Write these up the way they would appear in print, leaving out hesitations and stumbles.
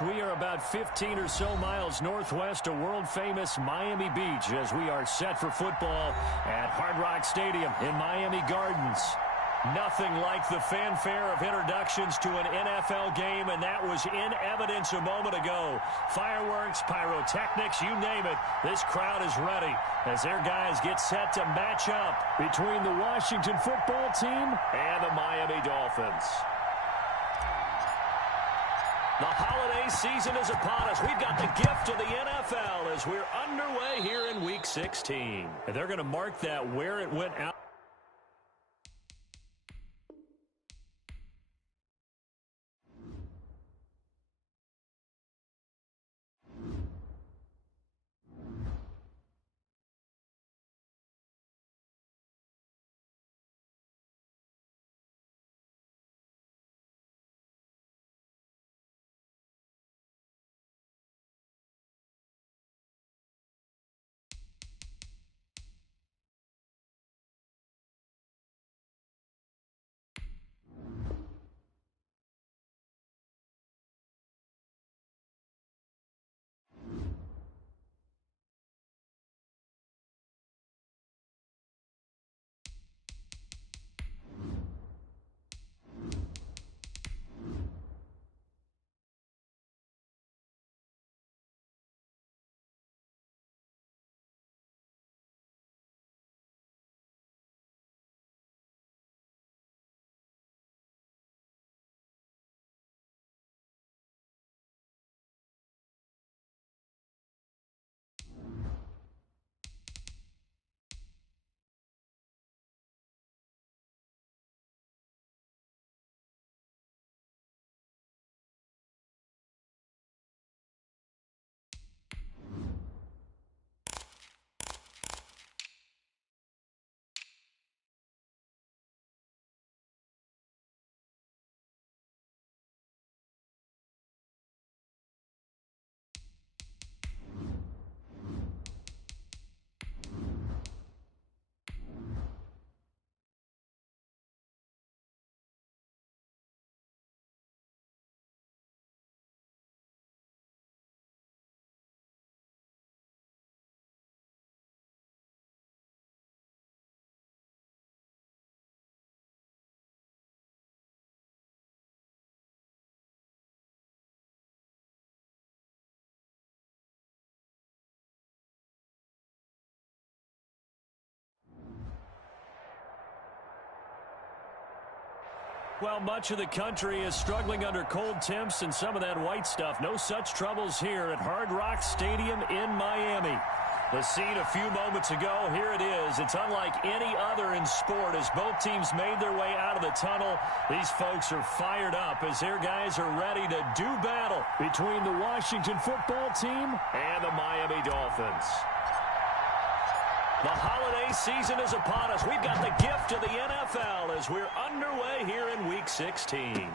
We are about 15 or so miles northwest of world-famous Miami Beach as we are set for football at Hard Rock Stadium in Miami Gardens. Nothing like the fanfare of introductions to an NFL game, and that was in evidence a moment ago. Fireworks, pyrotechnics, you name it. This crowd is ready as their guys get set to match up between the Washington football team and the Miami Dolphins. The holiday season is upon us. We've got the gift of the NFL as we're underway here in Week 16. And they're going to mark that where it went out. Well, much of the country is struggling under cold temps and some of that white stuff. No such troubles here at Hard Rock Stadium in Miami. The scene a few moments ago, here it is. It's unlike any other in sport as both teams made their way out of the tunnel. These folks are fired up as their guys are ready to do battle between the Washington football team and the Miami Dolphins. The holiday season is upon us. We've got the gift of the NFL as we're underway here in Week 16.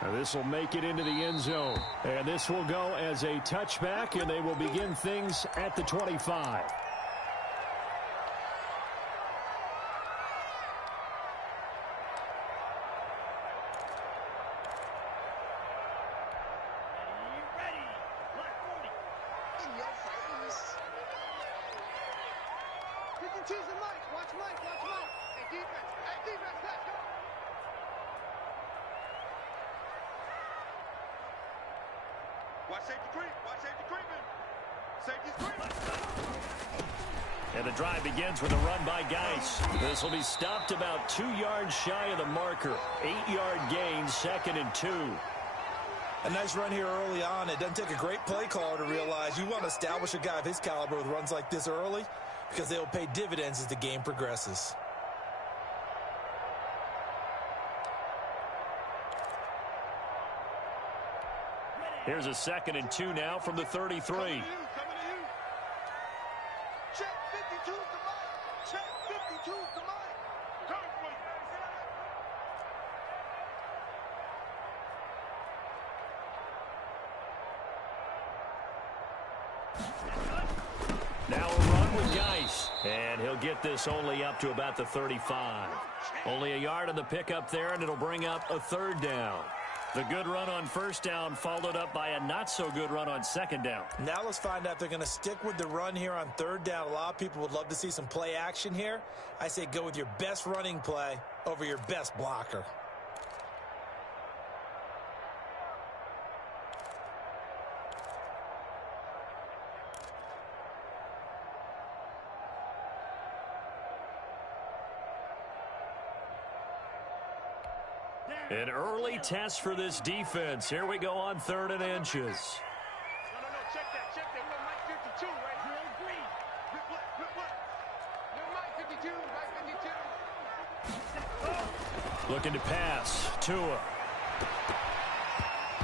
Now this will make it into the end zone. And this will go as a touchback, and they will begin things at the 25. And the drive begins with a run by Geis. This will be stopped about 2 yards shy of the marker. 8-yard gain, 2nd and 2. A nice run here early on. It doesn't take a great play caller to realize you want to establish a guy of his caliber with runs like this early because they will pay dividends as the game progresses. Here's a 2nd and 2 now from the 33. Now a run with Geis, and he'll get this only up to about the 35. Only a yard on the pickup there, and it'll bring up a 3rd down. The good run on first down followed up by a not-so-good run on second down. Now let's find out if they're going to stick with the run here on third down. A lot of people would love to see some play action here. I say go with your best running play over your best blocker. An early test for this defense. Here we go on 3rd and inches. No, check that. We're Mike 52 right here. Green. Mike 52. Looking to pass. Tua.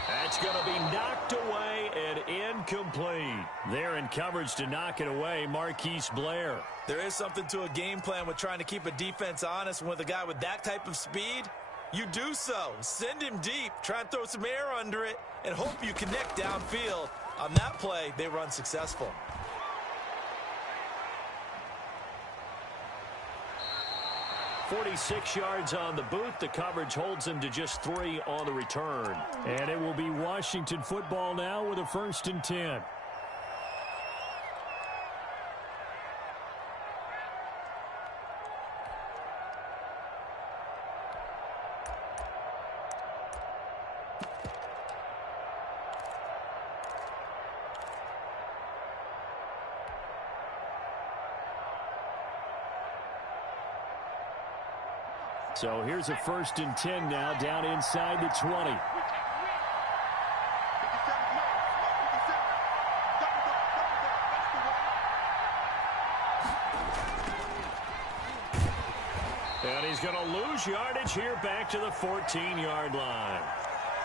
That's going to be knocked away and incomplete. They're in coverage to knock it away. Marquise Blair. There is something to a game plan with trying to keep a defense honest. And with a guy with that type of speed, you do so. Send him deep. Try and throw some air under it and hope you connect downfield. On that play, they run successful. .46 yards on the boot. The coverage holds him to just 3 on the return. And it will be Washington football now with a 1st and 10. So here's a 1st and 10 now, down inside the 20. And he's going to lose yardage here back to the 14-yard line.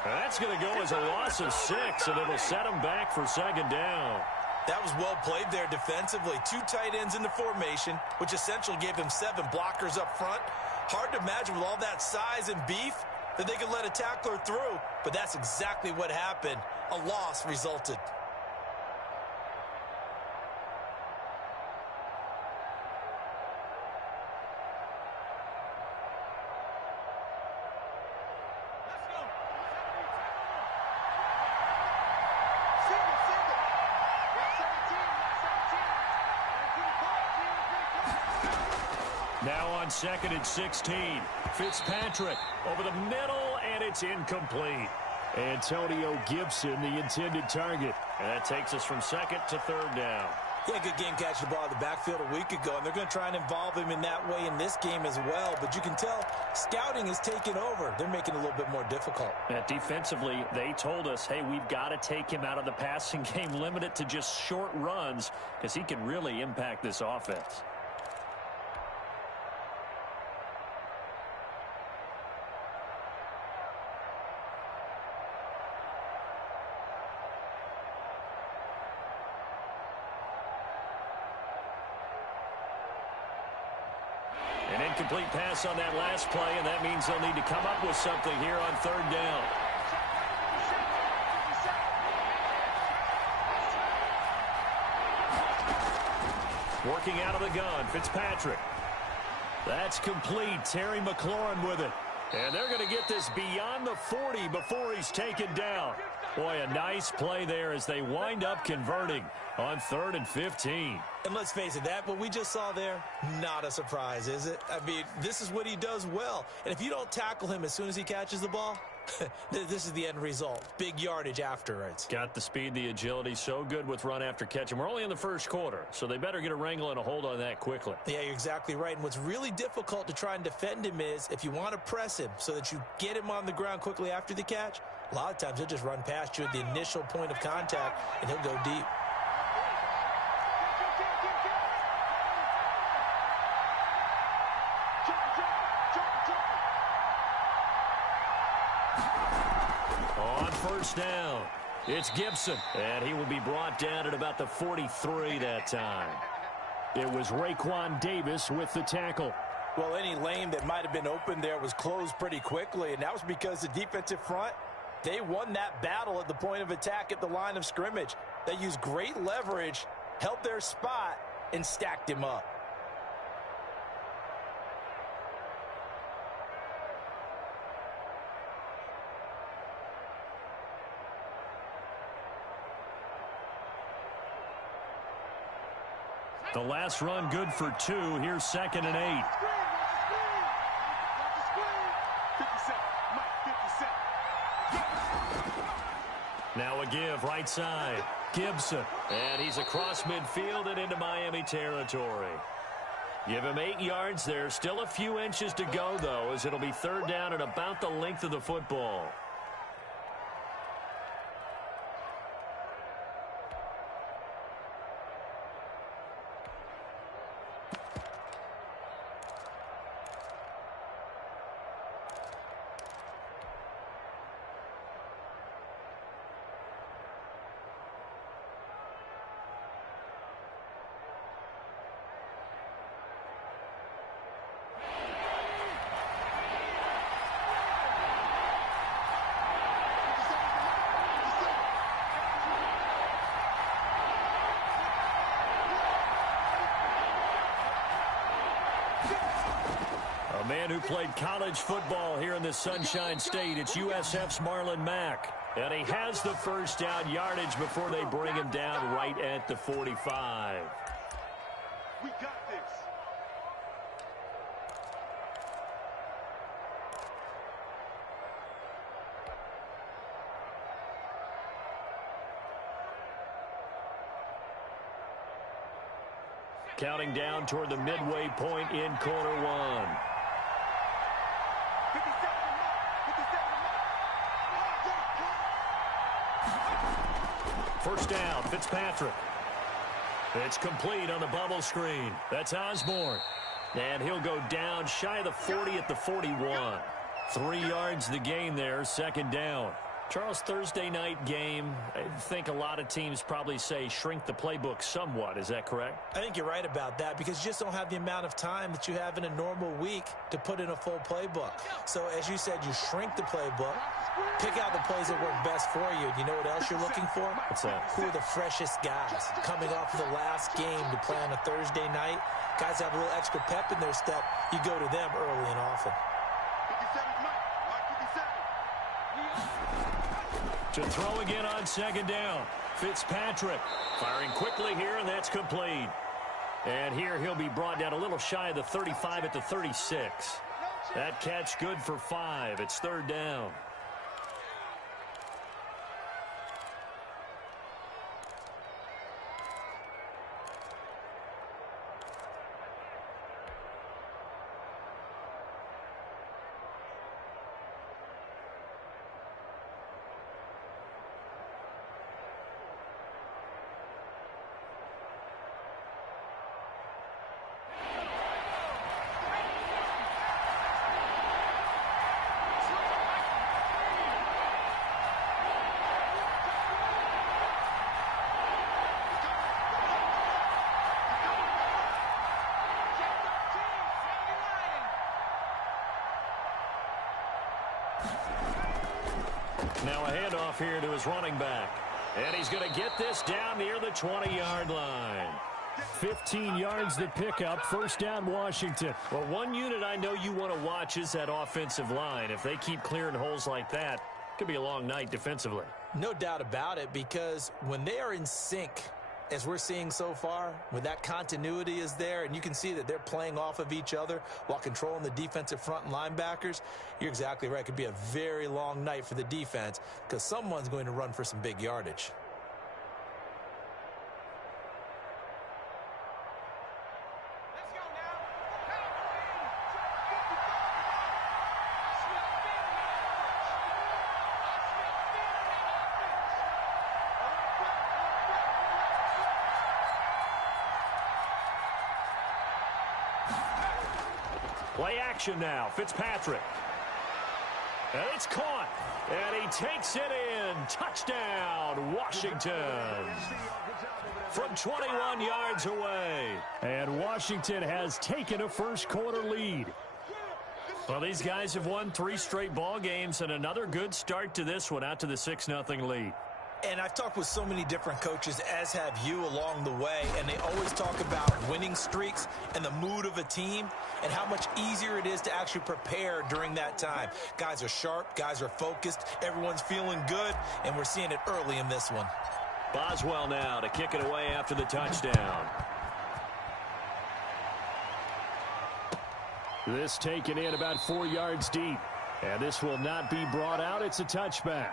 That's going to go as a loss of 6, and it'll set him back for 2nd down. That was well played there defensively. 2 tight ends in the formation, which essentially gave him 7 blockers up front. Hard to imagine with all that size and beef that they could let a tackler through, but that's exactly what happened. A loss resulted. Now on 2nd and 16. Fitzpatrick over the middle, and it's incomplete. Antonio Gibson, the intended target. And that takes us from 2nd to 3rd down. Yeah, good game catching the ball in the backfield a week ago, and they're going to try and involve him in that way in this game as well. But you can tell scouting is taking over. They're making it a little bit more difficult. Defensively, they told us, hey, we've got to take him out of the passing game, limit it to just short runs, because he can really impact this offense. An incomplete pass on that last play, and that means they'll need to come up with something here on 3rd down. Working out of the gun, Fitzpatrick. That's complete. Terry McLaurin with it. And they're going to get this beyond the 40 before he's taken down. Boy, a nice play there as they wind up converting on 3rd and 15. And let's face it, what we just saw there, not a surprise, is it? I mean, this is what he does well. And if you don't tackle him as soon as he catches the ball, this is the end result. Big yardage afterwards. Got the speed, the agility, so good with run after catch. And we're only in the 1st quarter, so they better get a wrangle and a hold on that quickly. Yeah, you're exactly right. And what's really difficult to try and defend him is if you want to press him so that you get him on the ground quickly after the catch, a lot of times he'll just run past you at the initial point of contact, and he'll go deep. On 1st down, it's Gibson, and he will be brought down at about the 43 that time. It was Raekwon Davis with the tackle. Well, any lane that might have been open there was closed pretty quickly, and that was because the defensive front, they won that battle at the point of attack at the line of scrimmage. They used great leverage, held their spot, and stacked him up. The last run good for 2. Here's 2nd and 8. Now a give right side. Gibson. And he's across midfield and into Miami territory. Give him 8 yards there. Still a few inches to go, though, as it'll be 3rd down and about the length of the football. A man who played college football here in the Sunshine State. It's USF's Marlon Mack. And he has the first down yardage before they bring him down right at the 45. We got this. Counting down toward the midway point in quarter 1. 1st down, Fitzpatrick. It's complete on the bubble screen. That's Osborne. And he'll go down shy of the 40 at the 41. 3 yards the gain there, 2nd down. Charles, Thursday night game, I think a lot of teams probably say shrink the playbook somewhat. Is that correct? I think you're right about that because you just don't have the amount of time that you have in a normal week to put in a full playbook. So as you said, you shrink the playbook, pick out the plays that work best for you. You know what else you're looking for? What's that? Who are the freshest guys coming off of the last game to play on a Thursday night? Guys have a little extra pep in their step. You go to them early and often. To throw again on 2nd down. Fitzpatrick firing quickly here, and that's complete. And here he'll be brought down a little shy of the 35 at the 36. That catch good for 5. It's 3rd down. Now a handoff here to his running back. And he's going to get this down near the 20-yard line. 15 yards to pick up. 1st down, Washington. Well, one unit I know you want to watch is that offensive line. If they keep clearing holes like that, it could be a long night defensively. No doubt about it, because when they are in sync, as we're seeing so far, when that continuity is there and you can see that they're playing off of each other while controlling the defensive front and linebackers, you're exactly right. It could be a very long night for the defense because someone's going to run for some big yardage. Play action now. Fitzpatrick. And it's caught. And he takes it in. Touchdown, Washington. From 21 yards away. And Washington has taken a first quarter lead. Well, these guys have won 3 straight ball games and another good start to this one out to the 6-0 lead. And I've talked with so many different coaches, as have you, along the way, and they always talk about winning streaks and the mood of a team and how much easier it is to actually prepare during that time. Guys are sharp, guys are focused, everyone's feeling good, and we're seeing it early in this one. Boswell now to kick it away after the touchdown. This taken in about 4 yards deep. And this will not be brought out. It's a touchback.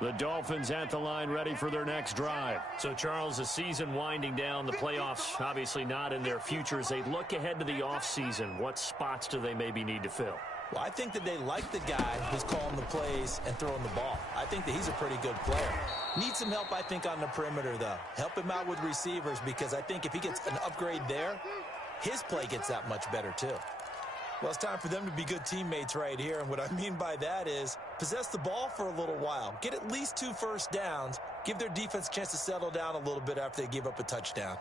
The Dolphins at the line ready for their next drive. So, Charles, the season winding down, the playoffs obviously not in their future. As they look ahead to the offseason, what spots do they maybe need to fill? Well, I think that they like the guy who's calling the plays and throwing the ball. I think that he's a pretty good player. Needs some help, I think, on the perimeter, though. Help him out with receivers, because I think if he gets an upgrade there, his play gets that much better, too. Well, it's time for them to be good teammates right here, and what I mean by that is possess the ball for a little while. Get at least 2 first downs. Give their defense a chance to settle down a little bit after they give up a touchdown.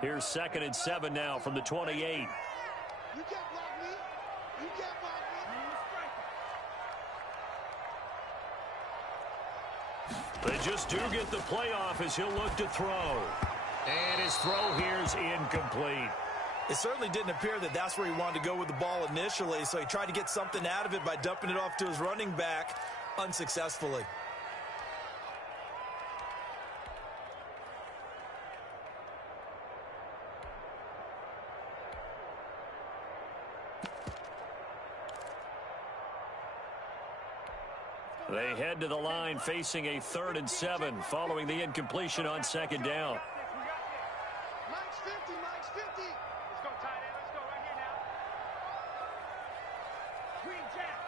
Here's 2nd and 7 now from the 28. You can't block me. You can't block me. They just do get the playoff as he'll look to throw. And his throw here is incomplete. It certainly didn't appear that that's where he wanted to go with the ball initially, so he tried to get something out of it by dumping it off to his running back unsuccessfully. They head to the line facing a 3rd and 7 following the incompletion on 2nd down. Mike's 50, Mike's 50. Let's go, tight end. Let's go right here now. Green Jack.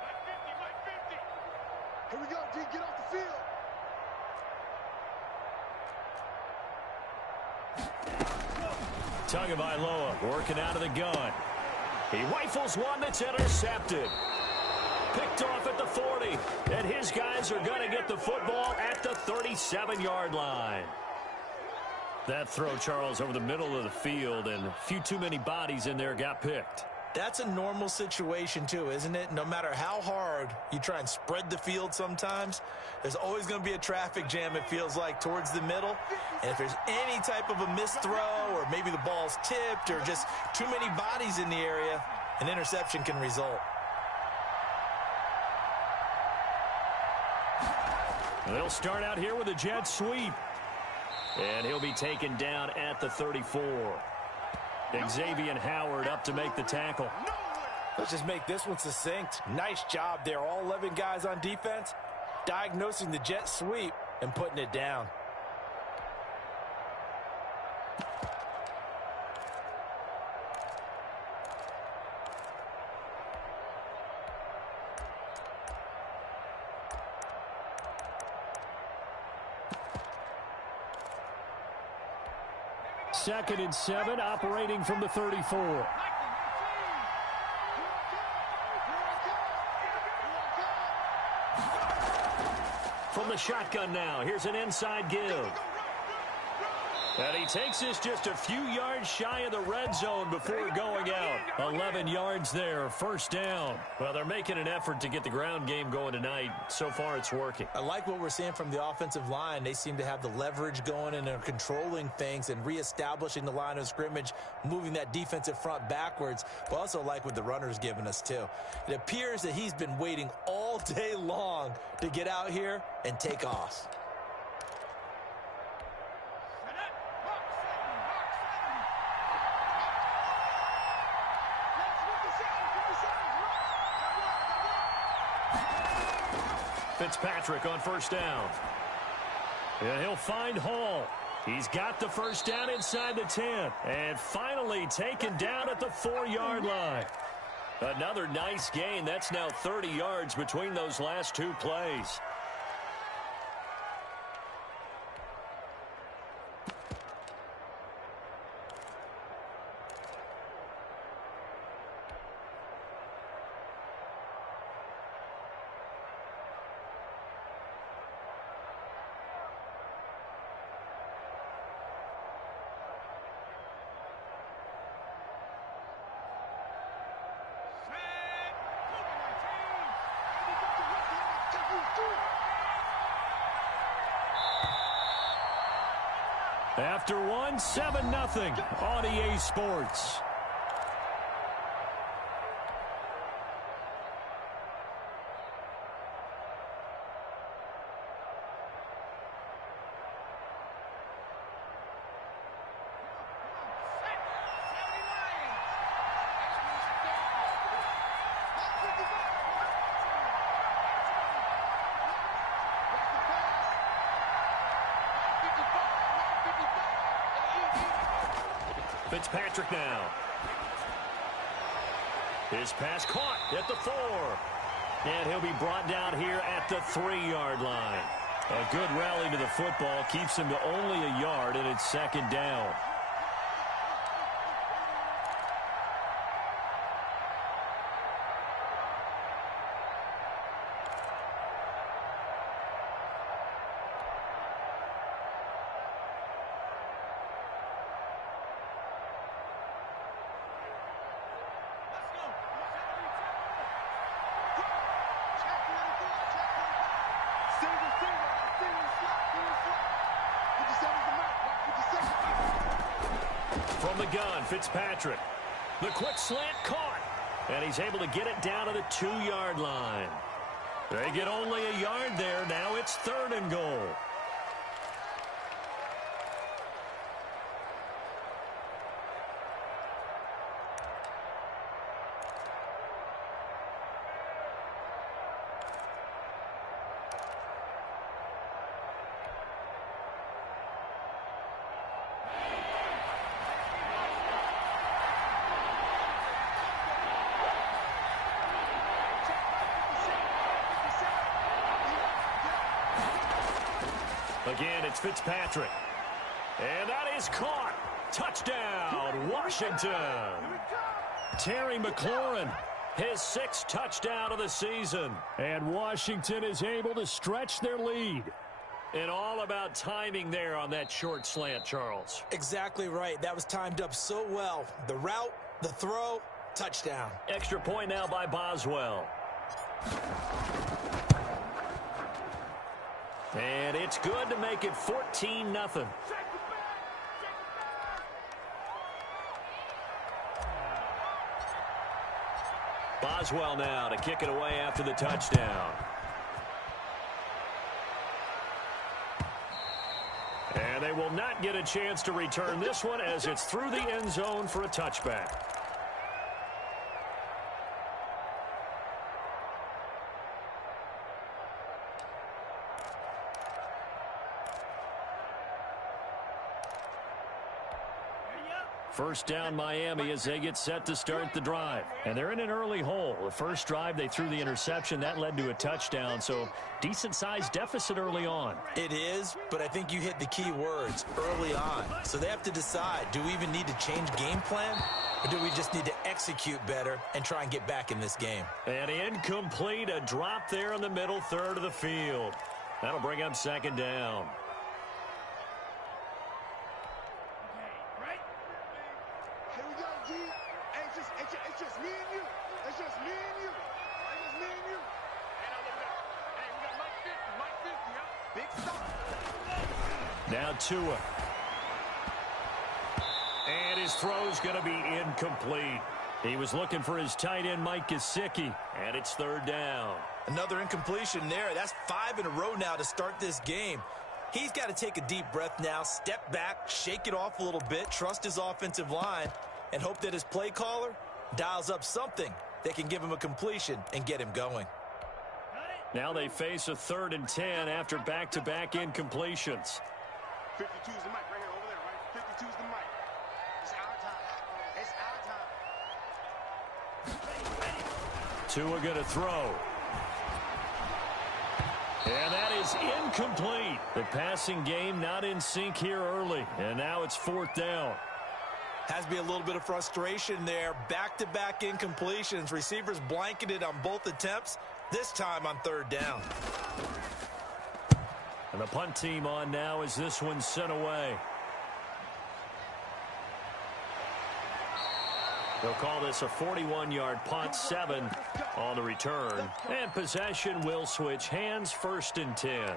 Mike 50, Mike 50. Here we go, D. Get off the field. Tagovailoa working out of the gun. He rifles one that's intercepted. Picked off at the 40, and his guys are going to get the football at the 37-yard line. That throw, Charles, over the middle of the field, and a few too many bodies in there got picked. That's a normal situation, too, isn't it? No matter how hard you try and spread the field sometimes, there's always going to be a traffic jam, it feels like, towards the middle. And if there's any type of a missed throw, or maybe the ball's tipped, or just too many bodies in the area, an interception can result. They'll start out here with a jet sweep. And he'll be taken down at the 34. Xavier Howard up to make the tackle. Let's just make this one succinct. Nice job there. All 11 guys on defense diagnosing the jet sweep and putting it down. Second and 7, operating from the 34. From the shotgun now, here's an inside give. And he takes this just a few yards shy of the red zone before going out. 11 yards there, 1st down. Well, they're making an effort to get the ground game going tonight. So far, it's working. I like what we're seeing from the offensive line. They seem to have the leverage going and are controlling things and reestablishing the line of scrimmage, moving that defensive front backwards. But also like what the runner's giving us, too. It appears that he's been waiting all day long to get out here and take off. Fitzpatrick on 1st down. And he'll find Hall. He's got the 1st down inside the 10. And finally taken down at the 4-yard line. Another nice gain. That's now 30 yards between those last 2 plays. After one, 7-0 on EA Sports. Fitzpatrick now. His pass caught at the 4. And he'll be brought down here at the 3-yard line. A good rally to the football keeps him to only a yard, and it's 2nd down. From the gun, Fitzpatrick. The quick slant caught. And he's able to get it down to the 2-yard line. They get only a yard there. Now it's 3rd and goal. Again, it's Fitzpatrick. And that is caught. Touchdown, Washington. Terry McLaurin, his 6th touchdown of the season. And Washington is able to stretch their lead. And all about timing there on that short slant, Charles. Exactly right. That was timed up so well. The route, the throw, touchdown. Extra point now by Boswell. And it's good to make it 14-0. Boswell now to kick it away after the touchdown. And they will not get a chance to return this one as it's through the end zone for a touchback. First down Miami as they get set to start the drive. And they're in an early hole. The first drive they threw the interception. That led to a touchdown. So decent-sized deficit early on. It is, but I think you hit the key words, early on. So they have to decide, do we even need to change game plan? Or do we just need to execute better and try and get back in this game? And incomplete, a drop there in the middle third of the field. That'll bring up 2nd down. It's just me and you. It's just me and you. It's just me and you. Hey, now look at that. Hey, we got Mike 50, huh? Big stop. Now Tua. And his throw's going to be incomplete. He was looking for his tight end, Mike Gesicki, and it's 3rd down. Another incompletion there. That's 5 in a row now to start this game. He's got to take a deep breath now, step back, shake it off a little bit, trust his offensive line, and hope that his play caller dials up something that can give him a completion and get him going. Now they face a 3rd and 10 after back-to-back incompletions. 52's the mic right here, over there, right? 52's the mic. It's our time. It's our time. Tua going to throw. And that is incomplete. The passing game not in sync here early. And now it's 4th down. Has to be a little bit of frustration there. Back-to-back incompletions. Receivers blanketed on both attempts, this time on 3rd down. And the punt team on now as this one's sent away. They'll call this a 41-yard punt, 7 on the return. And possession will switch hands, 1st and 10.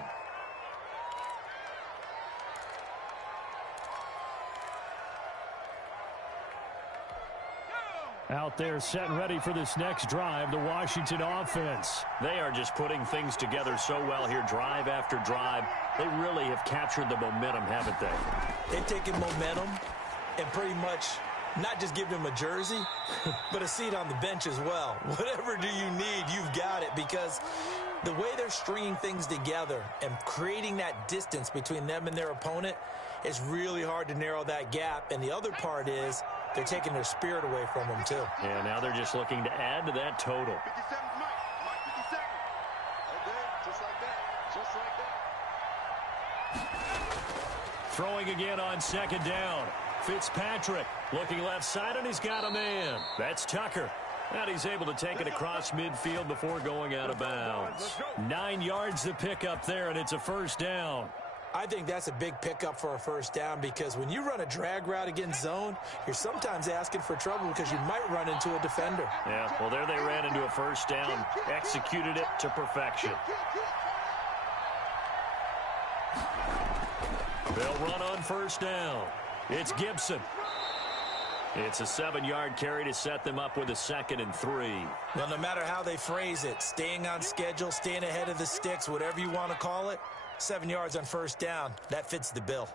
Out there set and ready for this next drive, the Washington offense. They are just putting things together so well here, drive after drive. They really have captured the momentum, haven't they? They've taken momentum and pretty much not just given them a jersey, but a seat on the bench as well. Whatever do you need, you've got it, because the way they're stringing things together and creating that distance between them and their opponent is really hard to narrow that gap. And the other part is they're taking their spirit away from them, too. Yeah, now they're just looking to add to that total. 57's Mike. Mike 57. Okay, just like that. Just like that. Throwing again on second down. Fitzpatrick looking left side, and he's got a man. That's Tucker. And he's able to take it across midfield before going out of bounds. 9 yards to pick up there, and it's a first down. I think that's a big pickup for a first down, because when you run a drag route against zone, you're sometimes asking for trouble because you might run into a defender. Yeah, well, there they ran into a first down, executed it to perfection. They'll run on first down. It's Gibson. It's a 7-yard carry to set them up with a 2nd and 3. Well, no matter how they phrase it, staying on schedule, staying ahead of the sticks, whatever you want to call it, 7 yards on first down, that fits the bill.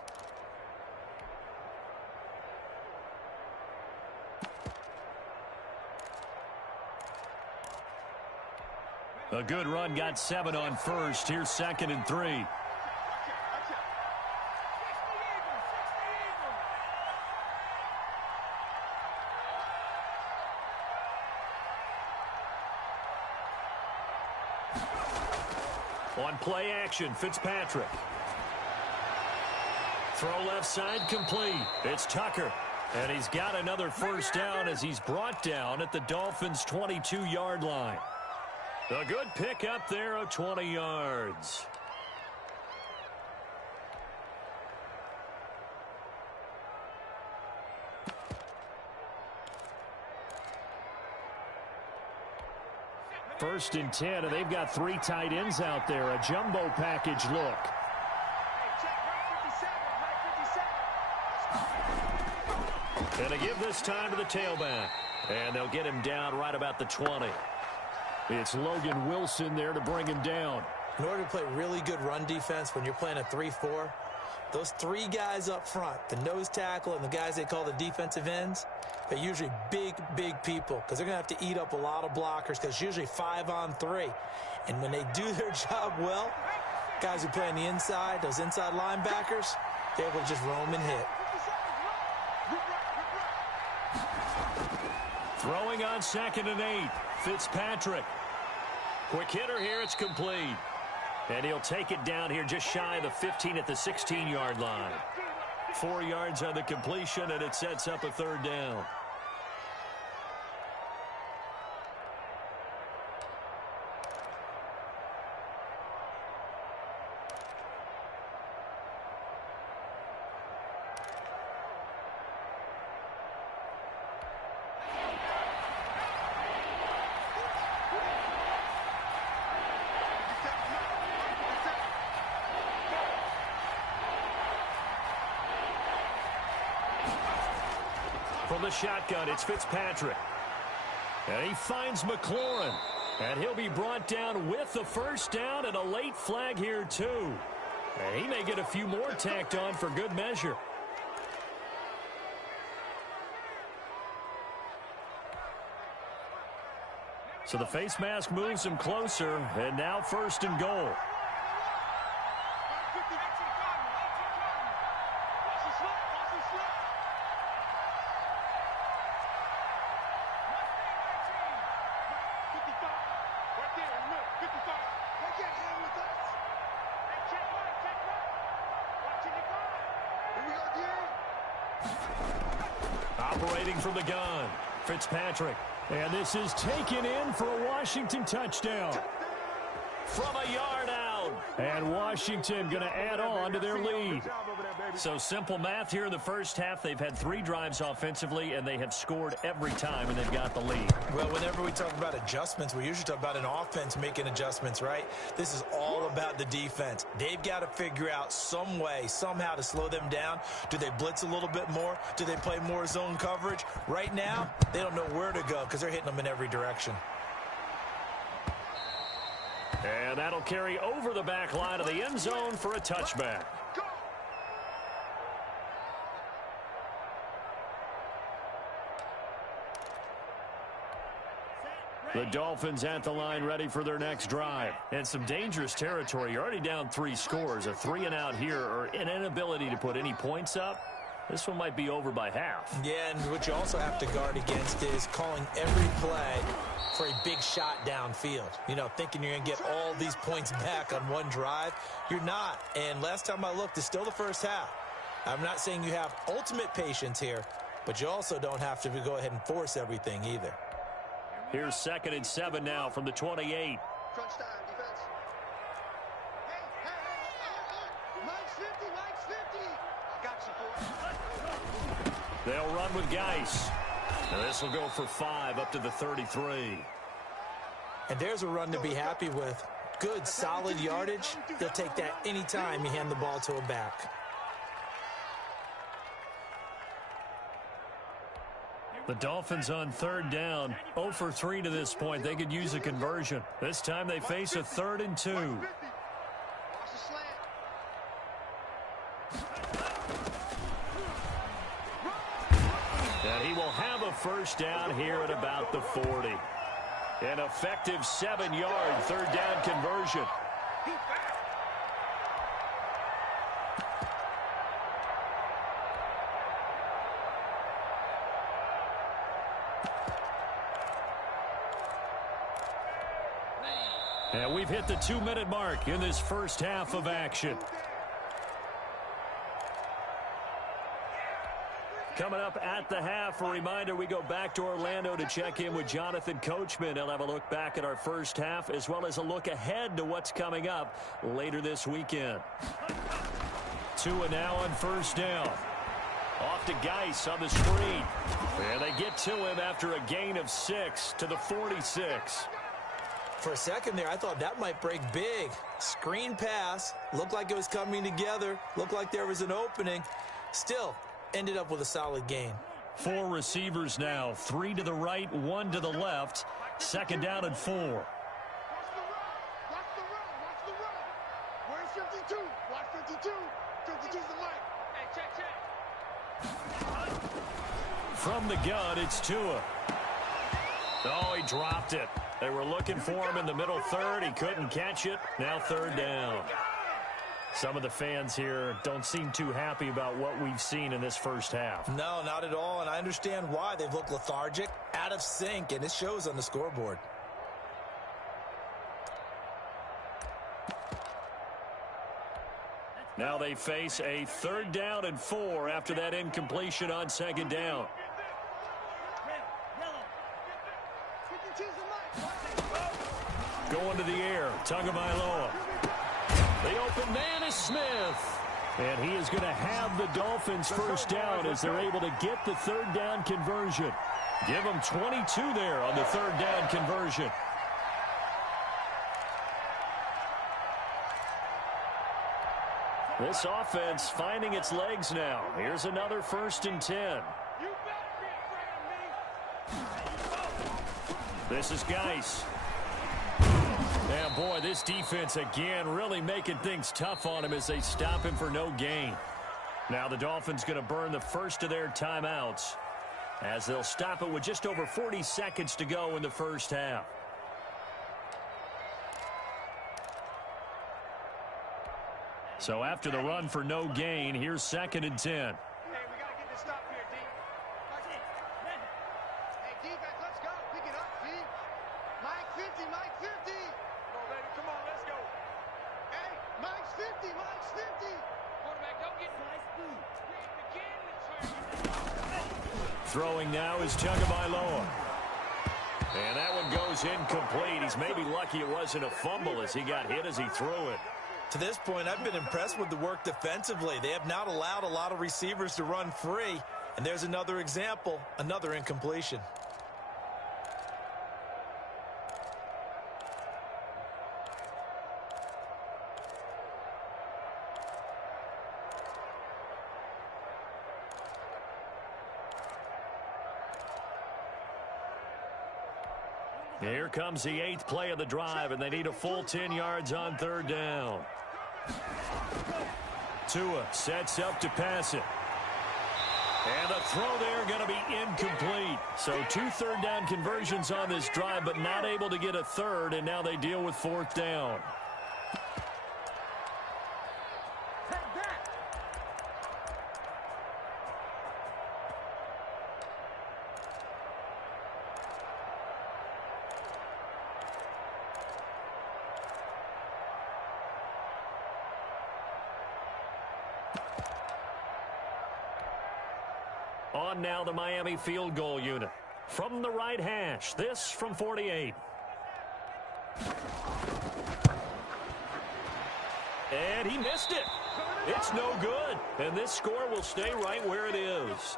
A good run, got 7 on first. Here's 2nd and 3. On play action, Fitzpatrick. Throw left side complete. It's Tucker. And he's got another first down as he's brought down at the Dolphins' 22-yard line. A good pick up there of 20 yards. First and 10, and they've got 3 tight ends out there. A jumbo package look. And they give this time to the tailback. And they'll get him down right about the 20. It's Logan Wilson there to bring him down. In order to play really good run defense when you're playing a 3-4, those 3 guys up front, the nose tackle and the guys they call the defensive ends, they're usually big, big people, because they're going to have to eat up a lot of blockers, because it's usually 5 on 3. And when they do their job well, guys who play on the inside, those inside linebackers, they're able to just roam and hit. Throwing on 2nd and 8. Fitzpatrick. Quick hitter here. It's complete. And he'll take it down here just shy of the 15 at the 16-yard line. 4 yards on the completion, and it sets up a 3rd down. From the shotgun, it's Fitzpatrick. And he finds McLaurin. And he'll be brought down with the first down, and a late flag here, too. And he may get a few more tacked on for good measure. So the face mask moves him closer, and now 1st and goal. Operating from the gun, Fitzpatrick. And this is taken in for a Washington touchdown. From a yard out. down. And Washington going to add on to their lead. So simple math here in the first half. They've had 3 drives offensively, and they have scored every time, and they've got the lead. Well, whenever we talk about adjustments, we usually talk about an offense making adjustments, right? This is all about the defense. They've got to figure out some way, somehow to slow them down. Do they blitz a little bit more? Do they play more zone coverage? Right now, they don't know where to go because they're hitting them in every direction. And that'll carry over the back line of the end zone for a touchback. The Dolphins at the line ready for their next drive. And some dangerous territory. You're already down 3 scores. A 3 and out here, or an inability to put any points up. This one might be over by half. Yeah, and what you also have to guard against is calling every play for a big shot downfield. You know, thinking you're going to get all these points back on one drive. You're not. And last time I looked, it's still the first half. I'm not saying you have ultimate patience here, but you also don't have to go ahead and force everything either. Here's 2nd and 7 now from the 28. Crunch time, defense. Hey, Mike's 50, Mike's 50. I got you, boy. They'll run with Geis. And this will go for 5 up to the 33. And there's a run to be happy with. Good, solid yardage. They'll take that anytime you hand the ball to a back. The Dolphins on 3rd down. 0 for 3 to this point. They could use a conversion. This time they face a 3rd and 2. Watch the slant. And he will have a first down here at about the 40. An effective 7-yard 3rd down conversion. And we've hit the 2-minute mark in this first half of action. Coming up at the half, a reminder, we go back to Orlando to check in with Jonathan Coachman. He'll have a look back at our first half as well as a look ahead to what's coming up later this weekend. Tua now on 1st down. Off to Geis on the screen. And they get to him after a gain of 6 to the 46. For a second there, I thought that might break big. Screen pass. Looked like it was coming together. Looked like there was an opening. Still, ended up with a solid gain. 4 receivers now. 3 to the right, 1 to the left. 2nd down and 4. Watch the run. Watch the run. Watch the run. Where's 52? Watch 52. 52's the light. Hey, check. From the gun, it's Tua. Oh, he dropped it. They were looking for him in the middle 3rd. He couldn't catch it. Now 3rd down. Some of the fans here don't seem too happy about what we've seen in this first half. No, not at all, and I understand why. They've looked lethargic, out of sync, and it shows on the scoreboard. Now they face a 3rd down and 4 after that incompletion on 2nd down. Going to the air, Tagovailoa. The open man is Smith. And he is going to have the Dolphins first down as they're able to get the 3rd down conversion. Give them 22 there on the 3rd down conversion. This offense finding its legs now. Here's another 1st and 10. This is Geis. And boy, this defense again really making things tough on him as they stop him for no gain. Now the Dolphins going to burn the first of their timeouts as they'll stop it with just over 40 seconds to go in the first half. So after the run for no gain, here's 2nd and 10. Hey, we got to get this stop here, D. Hey, defense, let's go. Pick it up, D. Mike 50, Mike 50. Come on, baby. Come on, let's go. Hey, Mike's 50, Mike's 50. Quarterback, don't get nice food. Throwing now is Tagovailoa. And that one goes incomplete. He's maybe lucky it wasn't a fumble as he got hit as he threw it. To this point, I've been impressed with the work defensively. They have not allowed a lot of receivers to run free. And there's another example, another incompletion. Here comes the 8th play of the drive, and they need a full 10 yards on 3rd down. Tua sets up to pass it. And the throw there going to be incomplete. So 2 3rd down conversions on this drive, but not able to get a 3rd, and now they deal with 4th down. On now the Miami field goal unit. From the right hash, this from 48. And he missed it. It's no good. And this score will stay right where it is.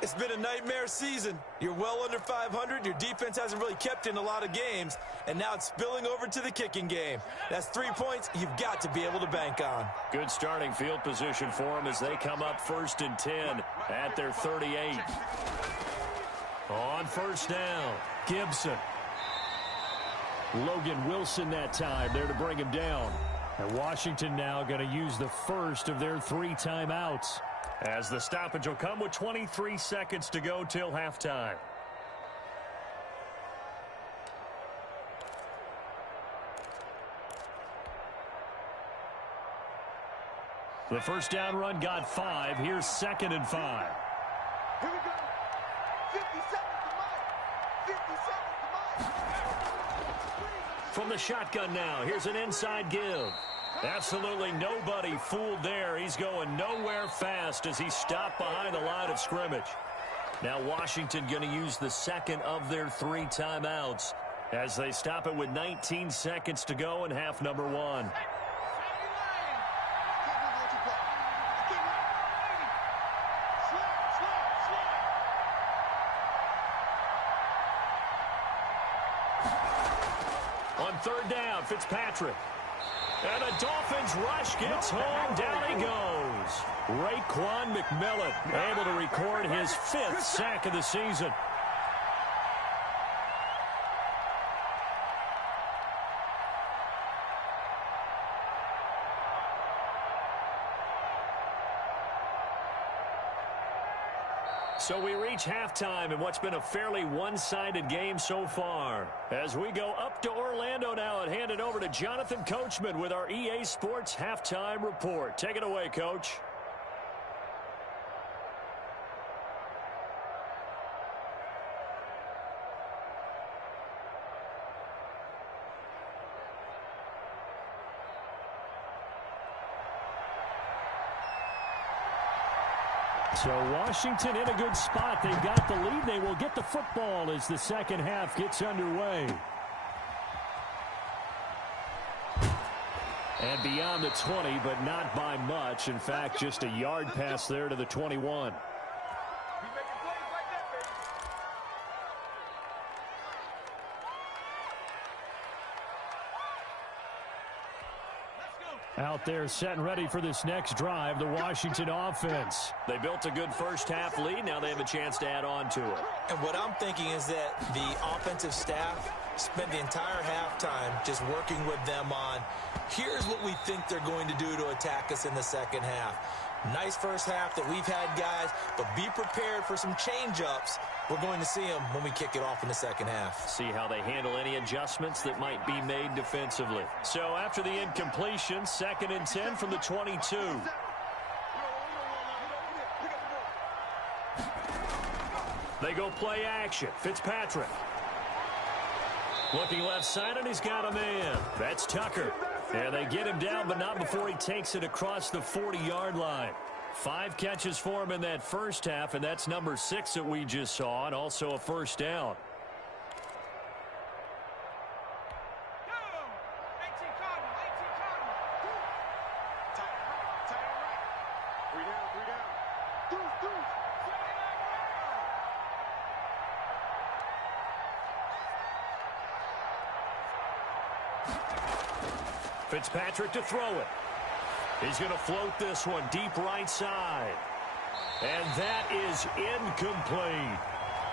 It's been a nightmare season. You're well under 500. Your defense hasn't really kept in a lot of games. And now it's spilling over to the kicking game. That's 3 points you've got to be able to bank on. Good starting field position for them as they come up 1st and 10 at their 38. On 1st down, Gibson. Logan Wilson that time there to bring him down. And Washington now going to use the first of their 3 timeouts. As the stoppage will come with 23 seconds to go till halftime. The 1st down run got 5. Here's 2nd and 5. Here we go. 50 seconds to Mike. 50 seconds to Mike. From the shotgun now, here's an inside give. Absolutely nobody fooled there. He's going nowhere fast as he's stopped behind the line of scrimmage. Now Washington going to use the 2nd of their 3 timeouts as they stop it with 19 seconds to go in half number 1. On 3rd down, Fitzpatrick. And the Dolphins rush gets home. Down he goes. Raekwon McMillan able to record his 5th sack of the season. So we reach halftime in what's been a fairly one-sided game so far. As we go up to Orlando now and hand it over to Jonathan Coachman with our EA Sports Halftime Report. Take it away, Coach. So Washington in a good spot. They've got the lead. They will get the football as the second half gets underway. And beyond the 20, but not by much. In fact, just a yard pass there to the 21. Out there set and ready for this next drive, the Washington offense. They built a good first half lead. Now they have a chance to add on to it. And what I'm thinking is that the offensive staff spent the entire halftime just working with them on, here's what we think they're going to do to attack us in the second half. Nice first half that we've had, guys, but be prepared for some change-ups. We're going to see them when we kick it off in the second half. See how they handle any adjustments that might be made defensively. So after the incompletion, 2nd and 10 from the 22. They go play action. Fitzpatrick. Looking left side, and he's got a man. That's Tucker. And they get him down, but not before he takes it across the 40-yard line. 5 catches for him in that first half, and that's number 6 that we just saw, and also a first down. Fitzpatrick to throw it. He's going to float this one deep right side. And that is incomplete.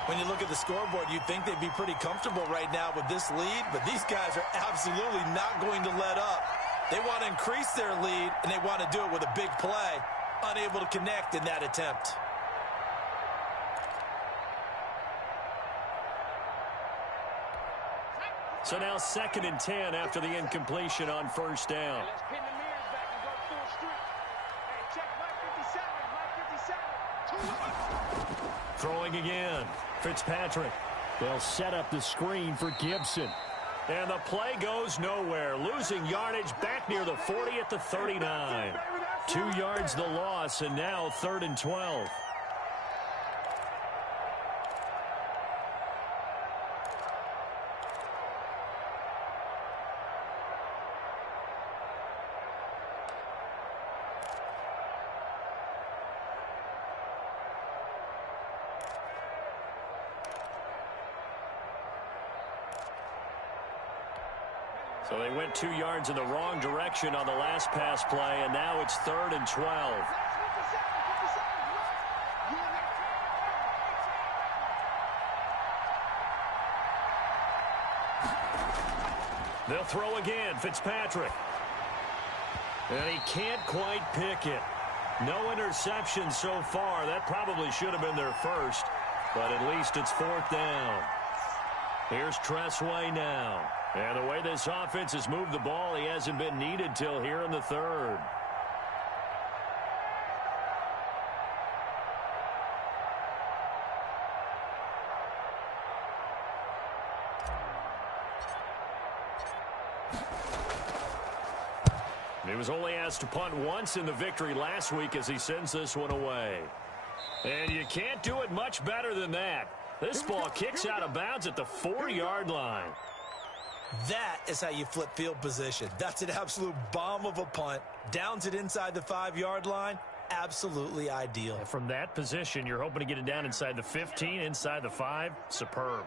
When you look at the scoreboard, you'd think they'd be pretty comfortable right now with this lead, but these guys are absolutely not going to let up. They want to increase their lead, and they want to do it with a big play. Unable to connect in that attempt. So now 2nd and 10 after the incompletion on first down. Let's pin the mirrors back and go full street. Hey, check Mike 57. Mike 57. 2 Throwing again. Fitzpatrick. They'll set up the screen for Gibson. And the play goes nowhere. Losing yardage back near the 40 at the 39. 2 yards the loss, and now 3rd and 12. So they went 2 yards in the wrong direction on the last pass play, and now it's 3rd and 12. They'll throw again, Fitzpatrick. And he can't quite pick it. No interception so far. That probably should have been their first, but at least it's 4th down. Here's Tressway now. And the way this offense has moved the ball, he hasn't been needed till here in the 3rd. He was only asked to punt once in the victory last week as he sends this one away. And you can't do it much better than that. This ball kicks out of bounds at the 4-yard line. That is how you flip field position. That's an absolute bomb of a punt. Downs it inside the 5-yard line. Absolutely ideal. From that position, you're hoping to get it down inside the 15, inside the 5. Superb.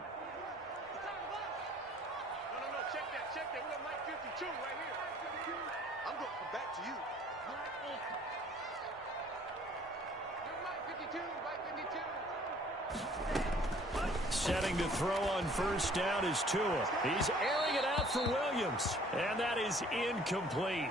No, check that. We got Mike 52 right here. I'm going to come back to you. Mike 52, Mike 52. Setting to throw on first down is Tua. He's airing it out for Williams. And that is incomplete.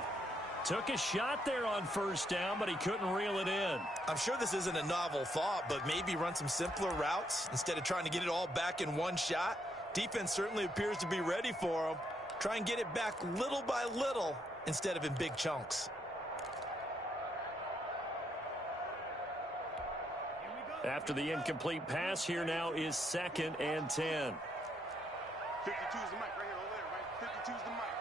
Took a shot there on first down, but he couldn't reel it in. I'm sure this isn't a novel thought, but maybe run some simpler routes instead of trying to get it all back in one shot. Defense certainly appears to be ready for him. Try and get it back little by little instead of in big chunks. After the incomplete pass, here now is 2nd and 10. 52 is the mic right here, over there, right? 52 is the mic.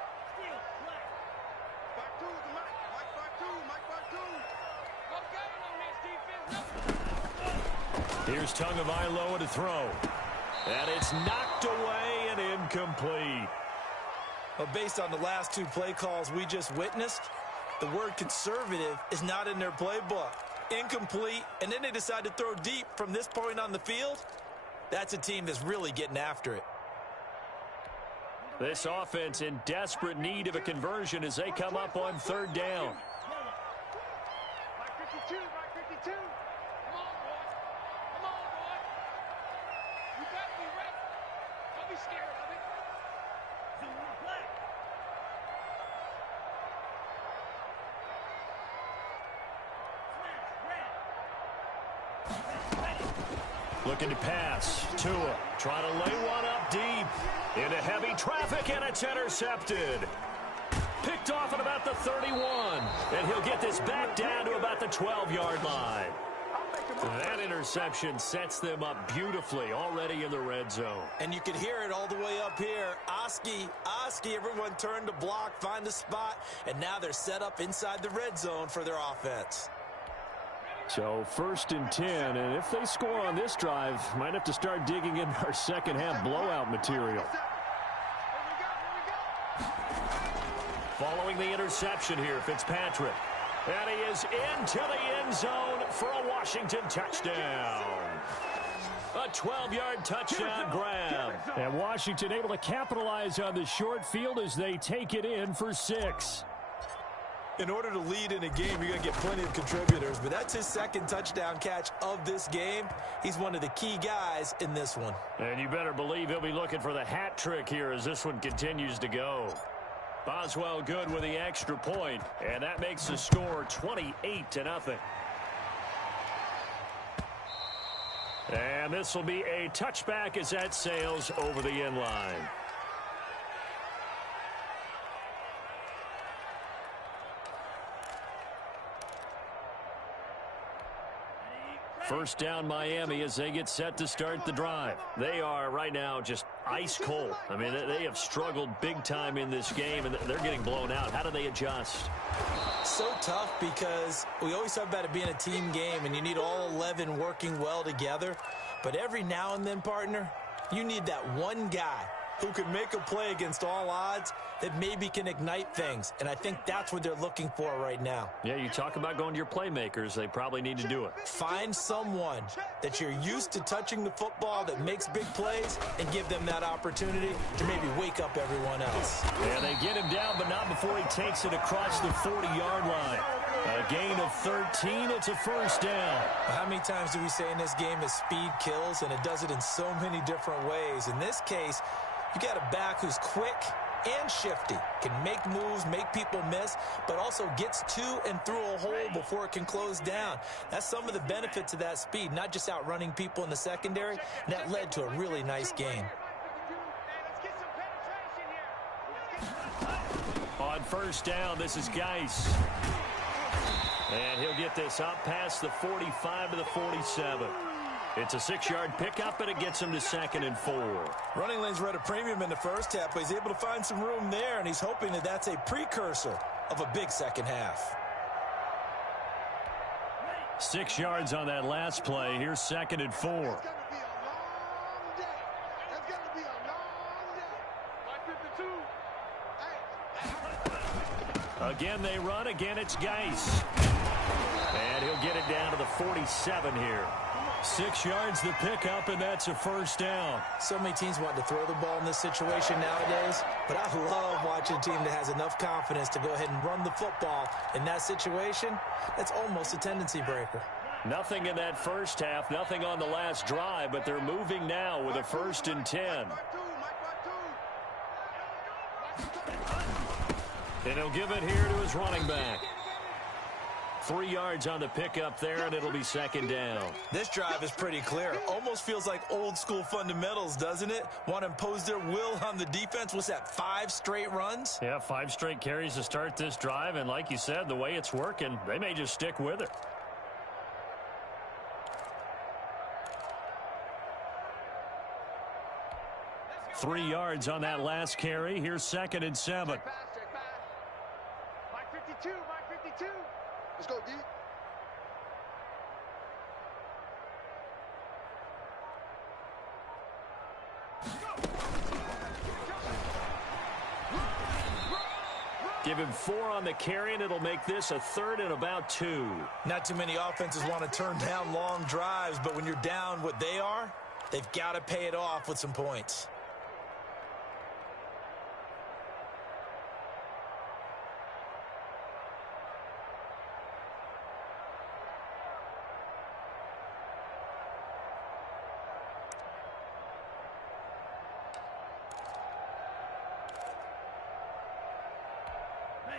52 is the mic. Mike 52, Mike 52. Here's Tagovailoa to throw. And it's knocked away and incomplete. But based on the last 2 play calls we just witnessed, the word conservative is not in their playbook. Incomplete, and then they decide to throw deep from this point on the field. That's a team that's really getting after it. This offense in desperate need of a conversion as they come up on 3rd down. Mike 52, Mike 52. Come on, boy. Come on, boy. You better be ready. Don't be scared of it. Looking to pass. Tua trying to lay one up deep. Into heavy traffic, and it's intercepted. Picked off at about the 31. And he'll get this back down to about the 12-yard line. That interception sets them up beautifully already in the red zone. And you can hear it all the way up here. Oski, everyone turned to block, find the spot, and now they're set up inside the red zone for their offense. So 1st and 10, and if they score on this drive, might have to start digging in our second half blowout material. Following the interception here, Fitzpatrick. And he is into the end zone for a Washington touchdown. A 12-yard touchdown grab. And Washington able to capitalize on the short field as they take it in for 6. In order to lead in a game, you're going to get plenty of contributors, but that's his second touchdown catch of this game. He's one of the key guys in this one. And you better believe he'll be looking for the hat trick here as this one continues to go. Boswell good with the extra point, and that makes the score 28-0. And this will be a touchback as that sails over the end line. First down Miami as they get set to start the drive. They are right now just ice cold. I mean, they have struggled big time in this game, and they're getting blown out. How do they adjust? So tough because we always talk about it being a team game, and you need all 11 working well together. But every now and then, partner, you need that one guy who can make a play against all odds that maybe can ignite things. And I think that's what they're looking for right now. Yeah, you talk about going to your playmakers. They probably need to do it. Find someone that you're used to touching the football that makes big plays and give them that opportunity to maybe wake up everyone else. Yeah, they get him down, but not before he takes it across the 40-yard line. A gain of 13. It's a first down. How many times do we say in this game that speed kills, and it does it in so many different ways? In this case, you got a back who's quick and shifty, can make moves, make people miss, but also gets to and through a hole before it can close down. That's some of the benefits of that speed, not just outrunning people in the secondary. And that led to a really nice gain. On first down, this is Geis. And he'll get this up past the 45 to the 47. It's a 6-yard pickup, and it gets him to 2nd and 4. Running lanes were at a premium in the first half, but he's able to find some room there, and he's hoping that that's a precursor of a big second half. 6 yards on that last play. Here's 2nd and 4. Again, they run. Again, it's Geis. And he'll get it down to the 47 here. 6 yards the pickup, and that's a first down. So many teams want to throw the ball in this situation nowadays, but I love watching a team that has enough confidence to go ahead and run the football in that situation. That's almost a tendency breaker. Nothing in that first half, nothing on the last drive, but they're moving now with a 1st and 10. And he'll give it here to his running back. 3 yards on the pickup there, and it'll be 2nd down. This drive is pretty clear. Almost feels like old school fundamentals, doesn't it? Want to impose their will on the defense. What's that, 5 straight runs? Yeah, 5 straight carries to start this drive, and like you said, the way it's working, they may just stick with it. Three yards on that last carry. Here's 2nd and 7. Mike 52, Mike 52. Let's go, D. Give him 4 on the carry, and it'll make this a 3rd and about 2. Not too many offenses want to turn down long drives, but when you're down what they are, they've got to pay it off with some points.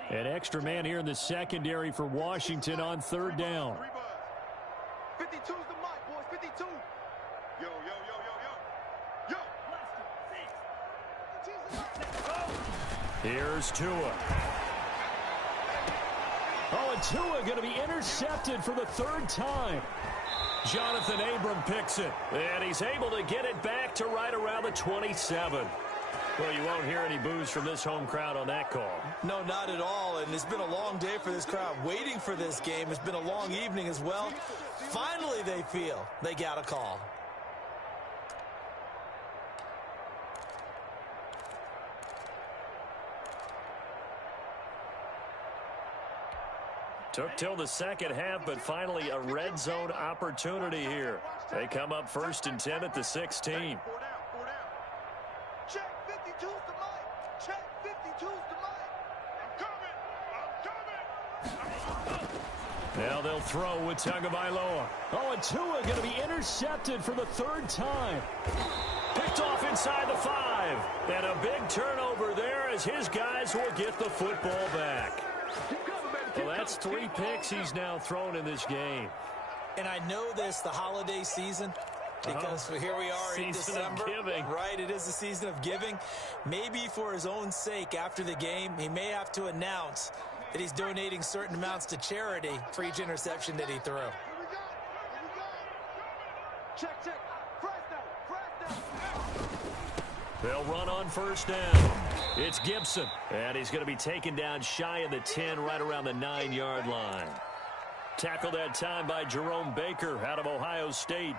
An extra man here in the secondary for Washington on 3rd down. 52's the mic, boys. 52. Yo, yo, yo, yo, yo. Yo. Here's Tua. Oh, and Tua going to be intercepted for the 3rd time. Jonathan Abram picks it, and he's able to get it back to right around the 27. Well, you won't hear any boos from this home crowd on that call. No, not at all, and it's been a long day for this crowd waiting for this game. It's been a long evening as well. Finally, they feel they got a call. Took till the second half, but finally a red zone opportunity here. They come up 1st and 10 at the 16. Check 52's the mic. Check 52's the mic. I'm coming. Now they'll throw with Tagovailoa. Oh, and Tua going to be intercepted for the 3rd time. Picked off inside the 5. And a big turnover there as his guys will get the football back. Well, that's 3 picks he's now thrown in this game. And I know this, the holiday season, because here we are in December. Right, it is the season of giving. Maybe for his own sake, after the game, he may have to announce that he's donating certain amounts to charity for each interception that he threw. Here we go. Check, check. Press down. They'll run on 1st down. It's Gibson, and he's going to be taken down shy of the 10, right around the 9-yard line. Tackled that time by Jerome Baker out of Ohio State.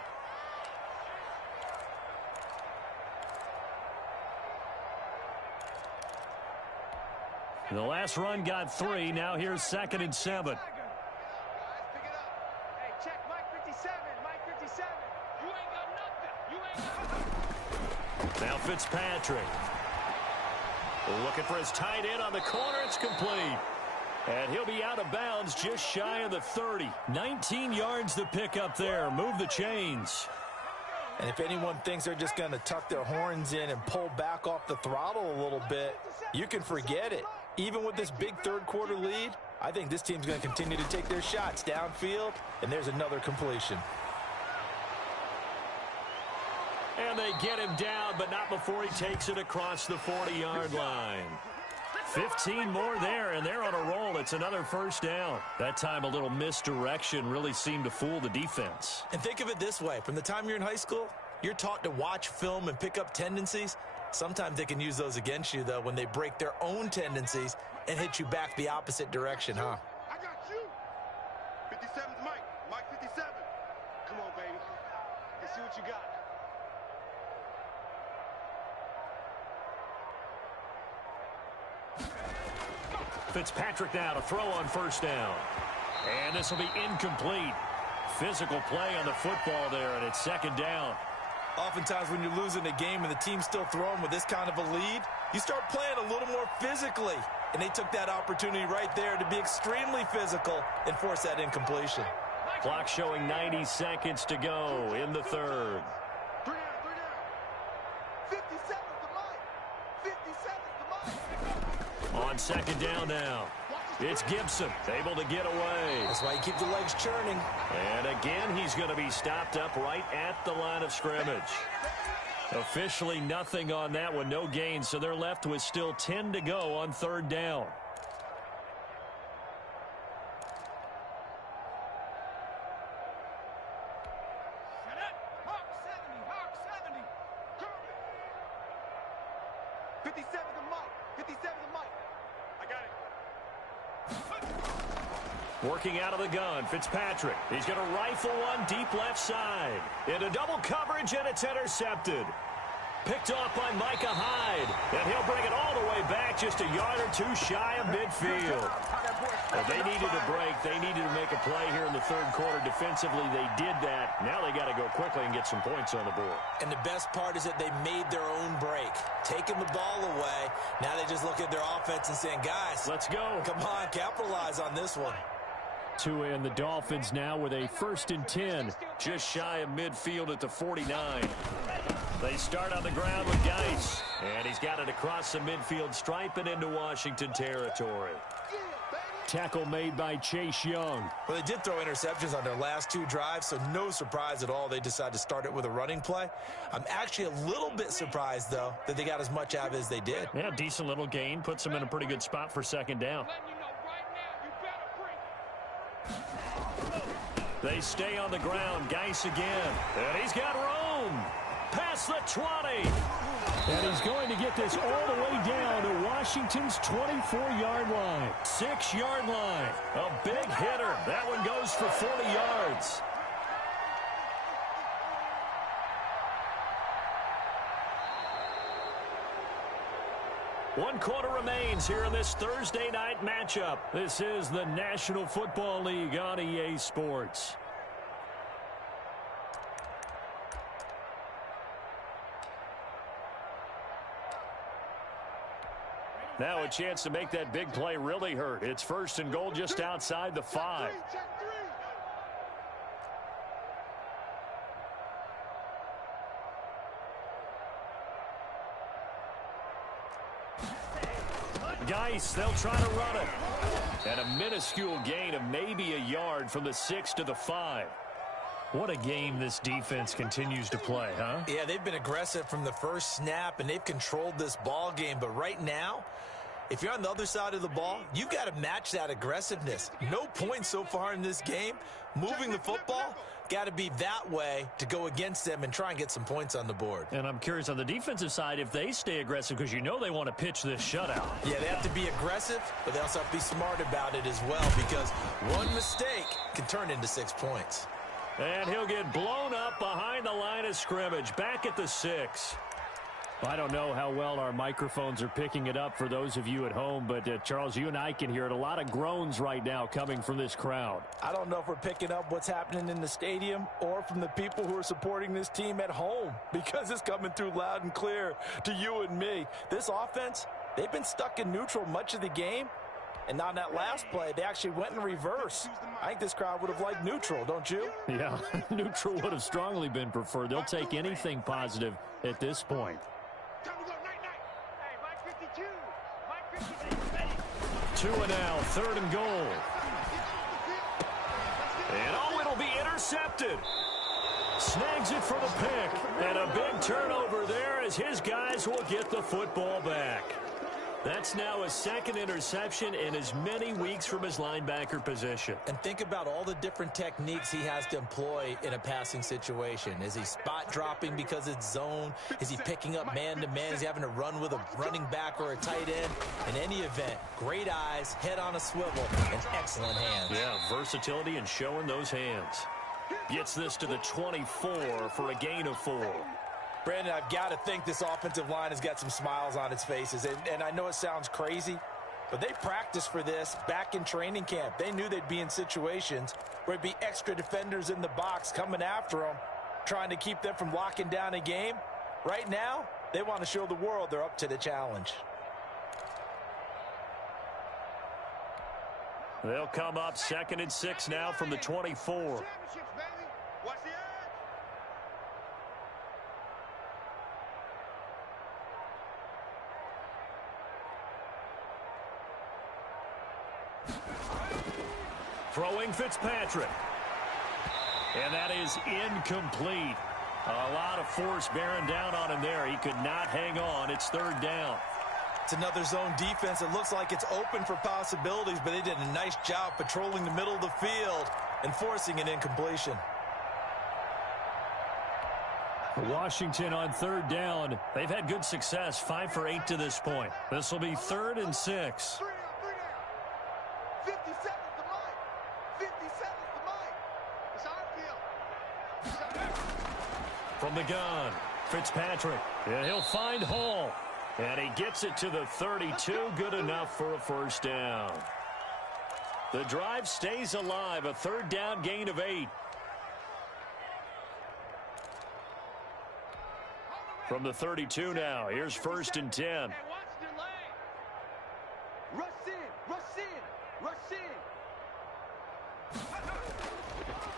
The last run got 3. Now here's 2nd and 7. Guys, pick it up. Hey, check Mike 57. Mike 57. You ain't got nothing. Now Fitzpatrick. Looking for his tight end on the corner. It's complete. And he'll be out of bounds just shy of the 30. 19 yards to pick up there. Move the chains. And if anyone thinks they're just going to tuck their horns in and pull back off the throttle a little bit, you can forget it. Even with this big 3rd quarter lead, I think this team's going to continue to take their shots downfield, and there's another completion. And they get him down, but not before he takes it across the 40-yard line. 15 more there, and they're on a roll. It's another 1st down. That time a little misdirection really seemed to fool the defense. And think of it this way. From the time you're in high school, you're taught to watch film and pick up tendencies. Sometimes they can use those against you, though, when they break their own tendencies and hit you back the opposite direction, huh? I got you. 57's Mike. Mike 57. Come on, baby. Let's see what you got. Fitzpatrick now to throw on 1st down. And this will be incomplete. Physical play on the football there, and it's 2nd down. Oftentimes when you're losing a game and the team's still throwing with this kind of a lead, you start playing a little more physically. And they took that opportunity right there to be extremely physical and force that incompletion. Clock showing 90 seconds to go in the 3rd. 3 down. 57's the mic. 57's the mic. On 2nd down now. It's Gibson, able to get away. That's why you keep the legs churning. And again, he's going to be stopped up right at the line of scrimmage. Officially nothing on that one, no gain, so they're left with still 10 to go on 3rd down. Hawk 70. 57's the mic. 57's the mic. I got it. Working out of the gun, Fitzpatrick. He's going to rifle one deep left side. Into double coverage, and it's intercepted. Picked off by Micah Hyde. And he'll bring it all the way back just a yard or 2 shy of midfield. But they needed a break. They needed to make a play here in the 3rd quarter. Defensively, they did that. Now they got to go quickly and get some points on the board. And the best part is that they made their own break. Taking the ball away. Now they just look at their offense and saying, guys, let's go. Come on, capitalize on this one. Tua and the Dolphins now with a 1st and 10. Just shy of midfield at the 49. They start on the ground with Geis. And he's got it across the midfield stripe and into Washington territory. Tackle made by Chase Young. Well, they did throw interceptions on their last 2 drives, so no surprise at all they decided to start it with a running play. I'm actually a little bit surprised, though, that they got as much out of it as they did. Yeah, decent little gain. Puts them in a pretty good spot for 2nd down. They stay on the ground. Geis again. And he's got room. Past the 20. And he's going to get this all the way down to Washington's 24-yard line. 6-yard line. A big hitter. That one goes for 40 yards. 1 quarter remains here in this Thursday night matchup. This is the National Football League on EA Sports. Now a chance to make that big play really hurt. It's 1st and goal just outside the 5. Geis, they'll try to run it. And a minuscule gain of maybe a yard from the 6 to the 5. What a game this defense continues to play, huh? Yeah, they've been aggressive from the first snap, and they've controlled this ball game. But right now, if you're on the other side of the ball, you've got to match that aggressiveness. No points so far in this game. Moving the football, got to be that way to go against them and try and get some points on the board. And I'm curious on the defensive side if they stay aggressive, because you know they want to pitch this shutout. Yeah, they have to be aggressive, but they also have to be smart about it as well, because one mistake can turn into 6 points. And he'll get blown up behind the line of scrimmage, back at the 6. I don't know how well our microphones are picking it up for those of you at home, but Charles, you and I can hear it. A lot of groans right now coming from this crowd. I don't know if we're picking up what's happening in the stadium or from the people who are supporting this team at home, because it's coming through loud and clear to you and me. This offense, they've been stuck in neutral much of the game, and on that last play, they actually went in reverse. I think this crowd would have liked neutral, don't you? Yeah, neutral would have strongly been preferred. They'll take anything positive at this point. 2 and now, 3rd and goal. And oh, it'll be intercepted. Snags it for the pick. And a big turnover there as his guys will get the football back. That's now a 2nd interception in as many weeks from his linebacker position. And think about all the different techniques he has to employ in a passing situation. Is he spot dropping because it's zone? Is he picking up man-to-man? Is he having to run with a running back or a tight end? In any event, great eyes, head on a swivel, and excellent hands. Yeah, versatility and showing those hands. Gets this to the 24 for a gain of 4. Brandon, I've got to think this offensive line has got some smiles on its faces. And I know it sounds crazy, but they practiced for this back in training camp. They knew they'd be in situations where there'd be extra defenders in the box coming after them, trying to keep them from locking down a game. Right now, they want to show the world they're up to the challenge. They'll come up 2nd and 6 now from the 24. Throwing Fitzpatrick. And that is incomplete. A lot of force bearing down on him there. He could not hang on. It's 3rd down. It's another zone defense. It looks like it's open for possibilities, but they did a nice job patrolling the middle of the field and forcing an incompletion. Washington on 3rd down. They've had good success, 5 for 8 to this point. This will be 3rd and 6. From the gun, Fitzpatrick. And he'll find Hall. And he gets it to the 32. Good enough for a 1st down. The drive stays alive. A 3rd down gain of 8. From the 32 now. Here's 1st and 10.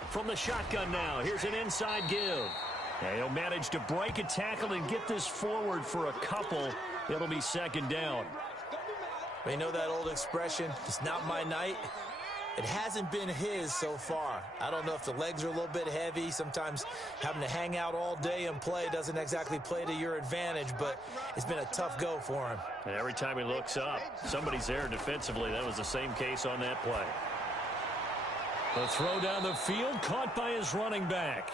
From the shotgun now. Here's an inside give. And he'll manage to break a tackle and get this forward for a couple. It'll be 2nd down. You know that old expression, it's not my night. It hasn't been his so far. I don't know if the legs are a little bit heavy. Sometimes having to hang out all day and play doesn't exactly play to your advantage, but it's been a tough go for him. And every time he looks up, somebody's there defensively. That was the same case on that play. The throw down the field, caught by his running back.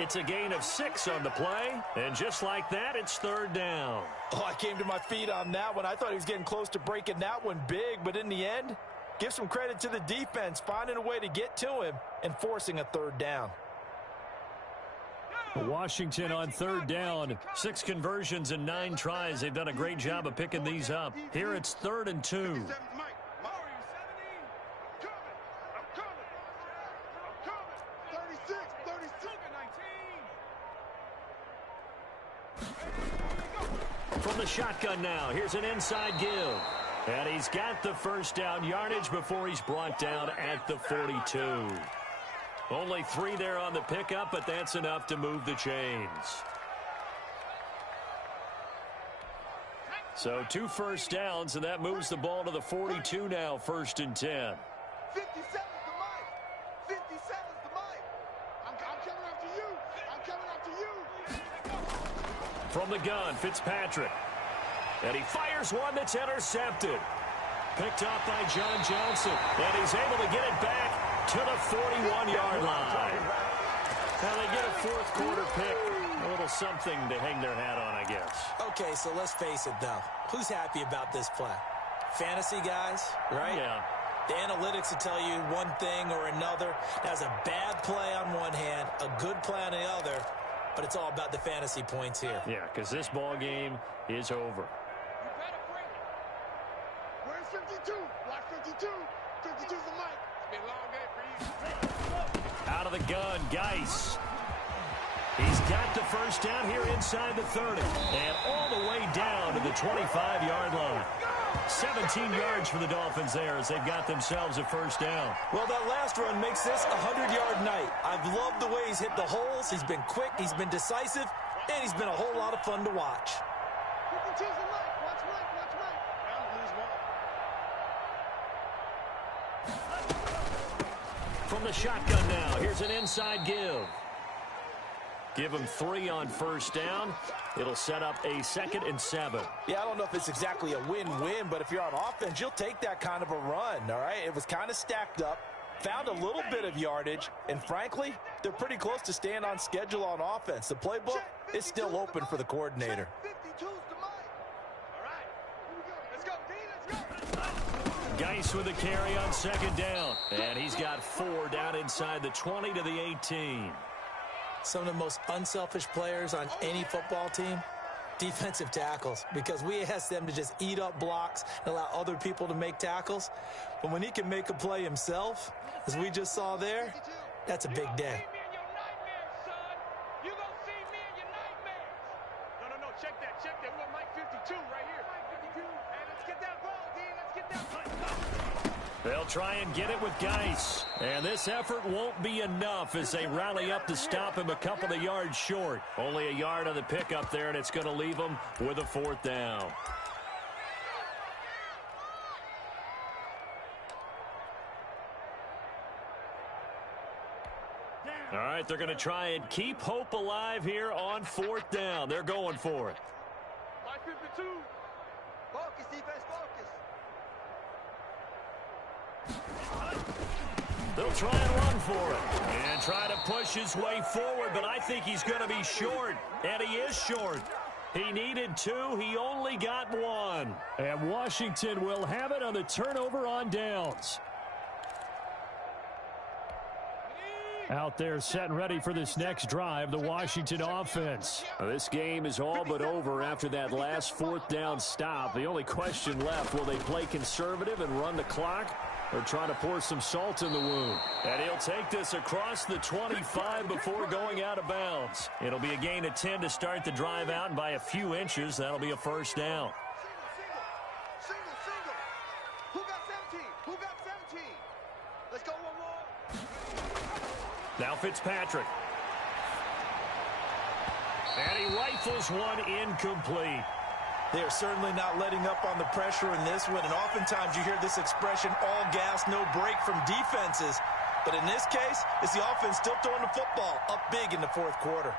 It's a gain of 6 on the play, and just like that, it's 3rd down. Oh, I came to my feet on that one. I thought he was getting close to breaking that one big, but in the end, give some credit to the defense, finding a way to get to him and forcing a 3rd down. Washington on third down. 6 conversions and 9 tries. They've done a great job of picking these up. Here it's 3rd and 2. From the shotgun now, here's an inside give. And he's got the first down yardage before he's brought down at the 42. Only 3 there on the pickup, but that's enough to move the chains. So 2 first downs, and that moves the ball to the 42 now, 1st and 10. 57's the mic. 57's the mic. I'm coming after you. I'm coming after you. From the gun, Fitzpatrick. And he fires one that's intercepted. Picked up by John Johnson. And he's able to get it back to the 41-yard line. Now they get a 4th quarter pick. A little something to hang their hat on, I guess. Okay, so let's face it, though. Who's happy about this play? Fantasy guys, right? Yeah. The analytics will tell you one thing or another. That's a bad play on one hand, a good play on the other, but it's all about the fantasy points here. Yeah, because this ball game is over. Where's 52? Block 52. 52's the mic. It's been a long day for you. Out of the gun, Geis. He's got the first down here inside the 30. And all the way down to the 25-yard line. 17 yards for the Dolphins there as they've got themselves a first down. Well, that last run makes this a 100-yard night. I've loved the way he's hit the holes. He's been quick, he's been decisive, and he's been a whole lot of fun to watch. 52's the mic. Watch Mike. Watch Mike. I'm lose one. From the shotgun now, here's an inside give. Give him 3 on first down. It'll set up a 2nd and 7. Yeah, I don't know if it's exactly a win-win, but if you're on offense, you'll take that kind of a run, all right? It was kind of stacked up, found a little bit of yardage, and frankly, they're pretty close to staying on schedule on offense. The playbook is still open for the coordinator. 52's the mic. All right. Here we go. Let's go, D. Let's go. Geis with the carry on 2nd down. And he's got 4 down inside the 20 to the 18. Some of the most unselfish players on any football team, defensive tackles, because we ask them to just eat up blocks and allow other people to make tackles. But when he can make a play himself, as we just saw there, that's a big day. No, check that. We want Mike 52 right here. Mike 52. Hey, let's get that ball, D. Let's get that ball. They'll try and get it with Geis. And this effort won't be enough as they rally up to stop him a couple of yards short. Only a yard on the pickup there, and it's going to leave him with a 4th down. All right, they're going to try and keep hope alive here on 4th down. They're going for it. Mike 52. Focus, defense, focus. They'll try and run for it and try to push his way forward, but I think he's going to be short, and he is short. He needed 2. He only got 1. And Washington will have it on the turnover on downs. Out there set and ready for this next drive, the Washington offense. Now, this game is all but over after that last 4th down stop. The only question left, will they play conservative and run the clock or try to pour some salt in the wound? And he'll take this across the 25 before going out of bounds. It'll be a gain of 10 to start the drive out, and by a few inches, that'll be a first down. Single. Who got 17? Who got 17? Let's go one more. Now Fitzpatrick. And he rifles one incomplete. They are certainly not letting up on the pressure in this one, and oftentimes you hear this expression, all gas, no break from defenses. But in this case, it's the offense still throwing the football up big in the 4th quarter.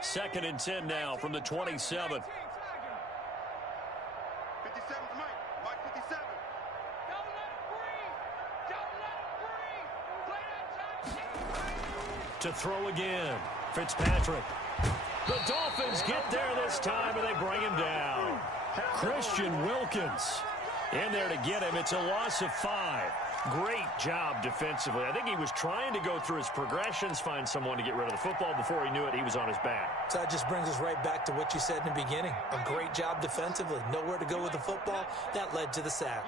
Second and 10 now from the 27. 57's Mike. Mike 57. Don't let him breathe. Don't let him breathe. Play that time. To throw again. Fitzpatrick. The Dolphins get there this time, and they bring him down. Christian Wilkins in there to get him. It's a loss of 5. Great job defensively. I think he was trying to go through his progressions, find someone to get rid of the football. Before he knew it, he was on his back. So that just brings us right back to what you said in the beginning. A great job defensively. Nowhere to go with the football. That led to the sack.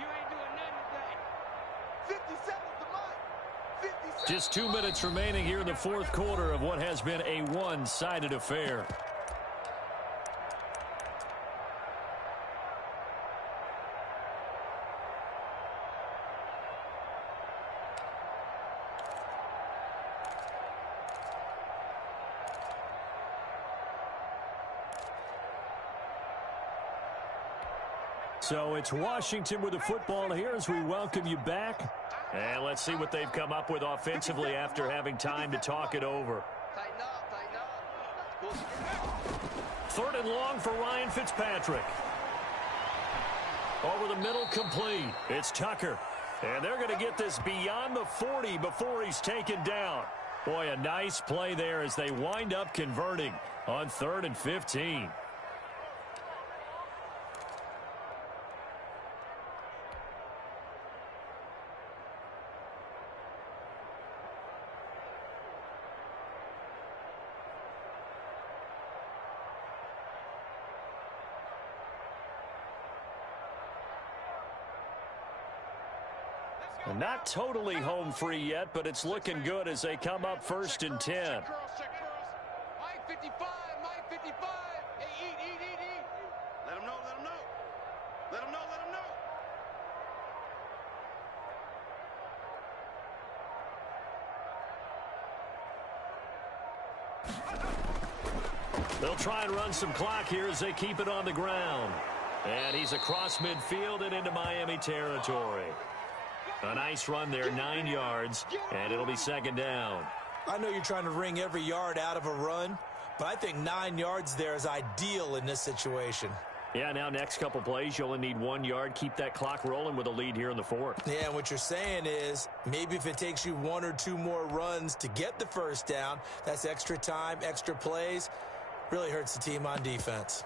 Just 2 minutes remaining here in the fourth quarter of what has been a one-sided affair. So it's Washington with the football here as we welcome you back. And let's see what they've come up with offensively after having time to talk it over. Third and long for Ryan Fitzpatrick. Over the middle, complete. It's Tucker. And they're going to get this beyond the 40 before he's taken down. Boy, a nice play there as they wind up converting on 3rd and 15. Not totally home free yet, but it's looking good as they come up 1st and 10. Mike 55, Mike 55. Hey, eat. Let him know. They'll try and run some clock here as they keep it on the ground. And he's across midfield and into Miami territory. A nice run there, 9 yards, and it'll be 2nd down. I know you're trying to wring every yard out of a run, but I think 9 yards there is ideal in this situation. Yeah, now next couple plays, you only need 1 yard. Keep that clock rolling with a lead here in the 4th. Yeah, what you're saying is maybe if it takes you 1 or 2 more runs to get the 1st down, that's extra time, extra plays. Really hurts the team on defense.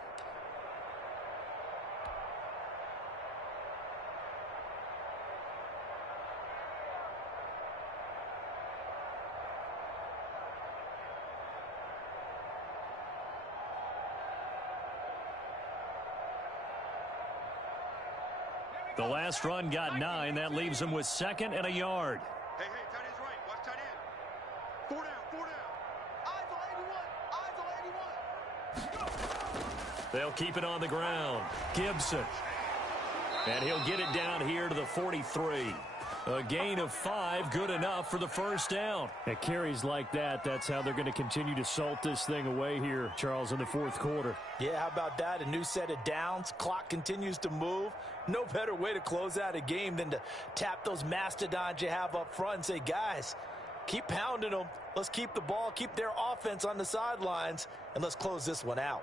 The last run got 9. That leaves them with 2nd and a yard. Hey, tight end's right. Watch tight end. 4 down. Eyes on 81. They'll keep it on the ground. Gibson. And he'll get it down here to the 43. A gain of 5, good enough for the 1st down. At carries like that, that's how they're going to continue to salt this thing away here, Charles, in the 4th quarter. Yeah, how about that? A new set of downs. Clock continues to move. No better way to close out a game than to tap those mastodons you have up front and say, guys, keep pounding them. Let's keep the ball, keep their offense on the sidelines, and let's close this one out.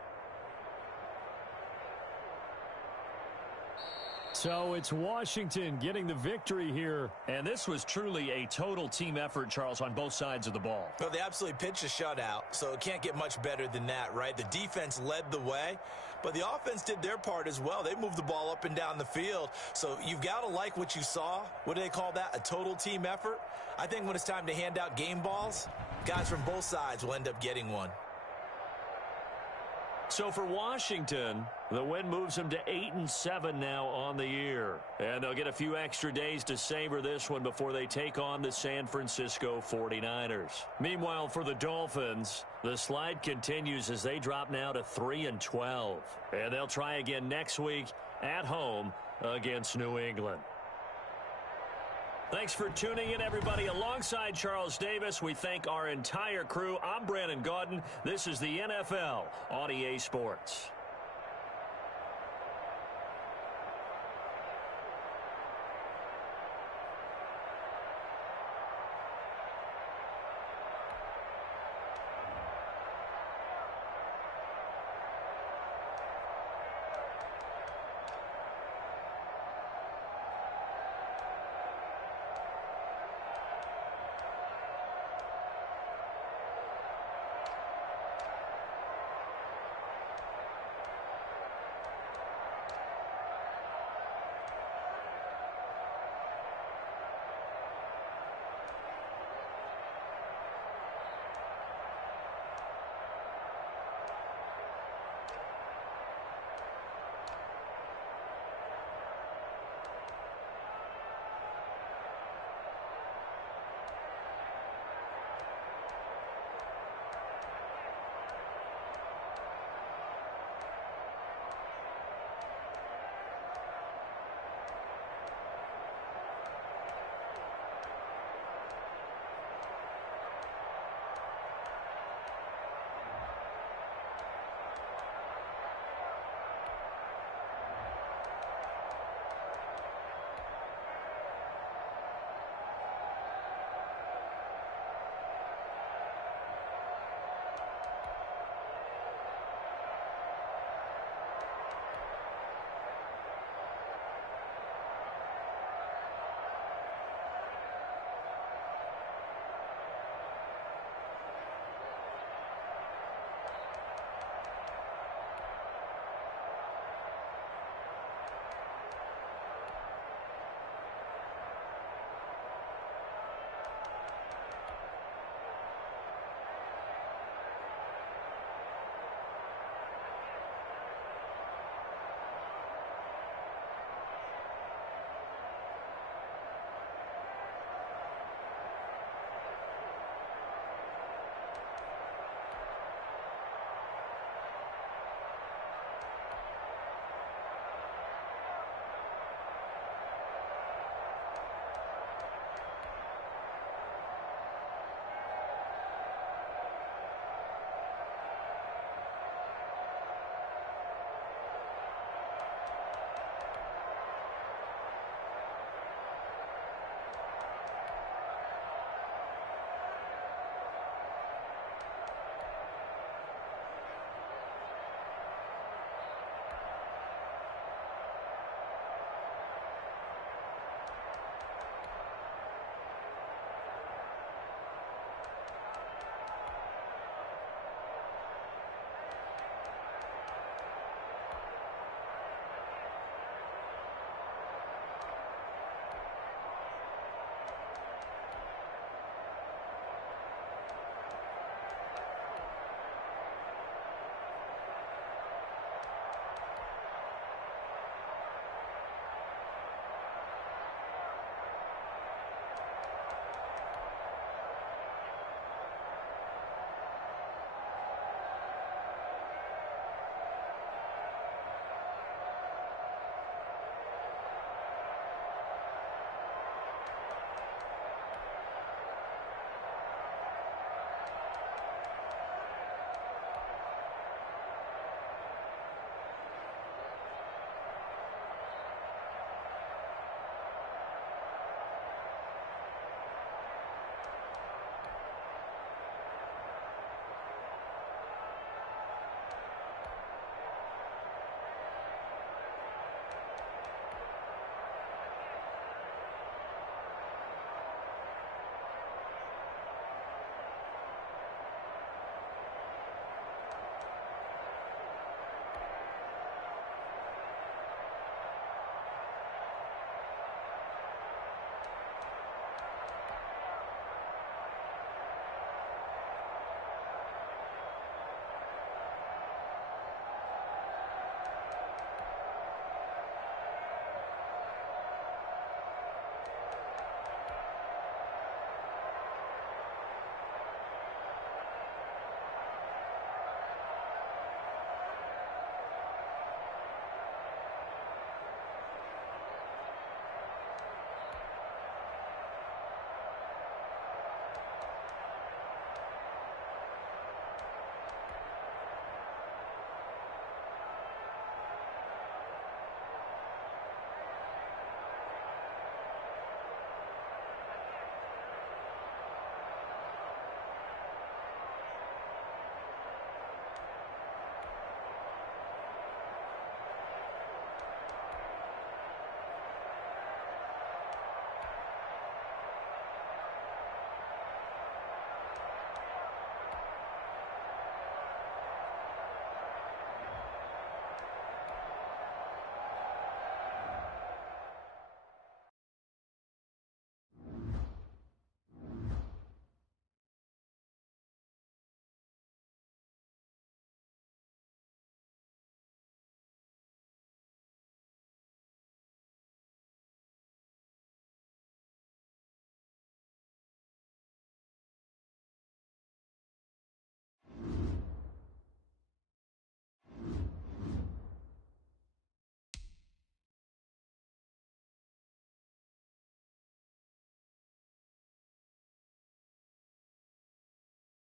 So it's Washington getting the victory here. And this was truly a total team effort, Charles, on both sides of the ball. Well, they absolutely pitched a shutout, so it can't get much better than that, right? The defense led the way, but the offense did their part as well. They moved the ball up and down the field, so you've got to like what you saw. What do they call that? A total team effort? I think when it's time to hand out game balls, guys from both sides will end up getting one. So for Washington, the win moves them to 8-7 now on the year. And they'll get a few extra days to savor this one before they take on the San Francisco 49ers. Meanwhile, for the Dolphins, the slide continues as they drop now to 3-12. And they'll try again next week at home against New England. Thanks for tuning in, everybody. Alongside Charles Davis, we thank our entire crew. I'm Brandon Gaudin. This is the NFL on EA Sports.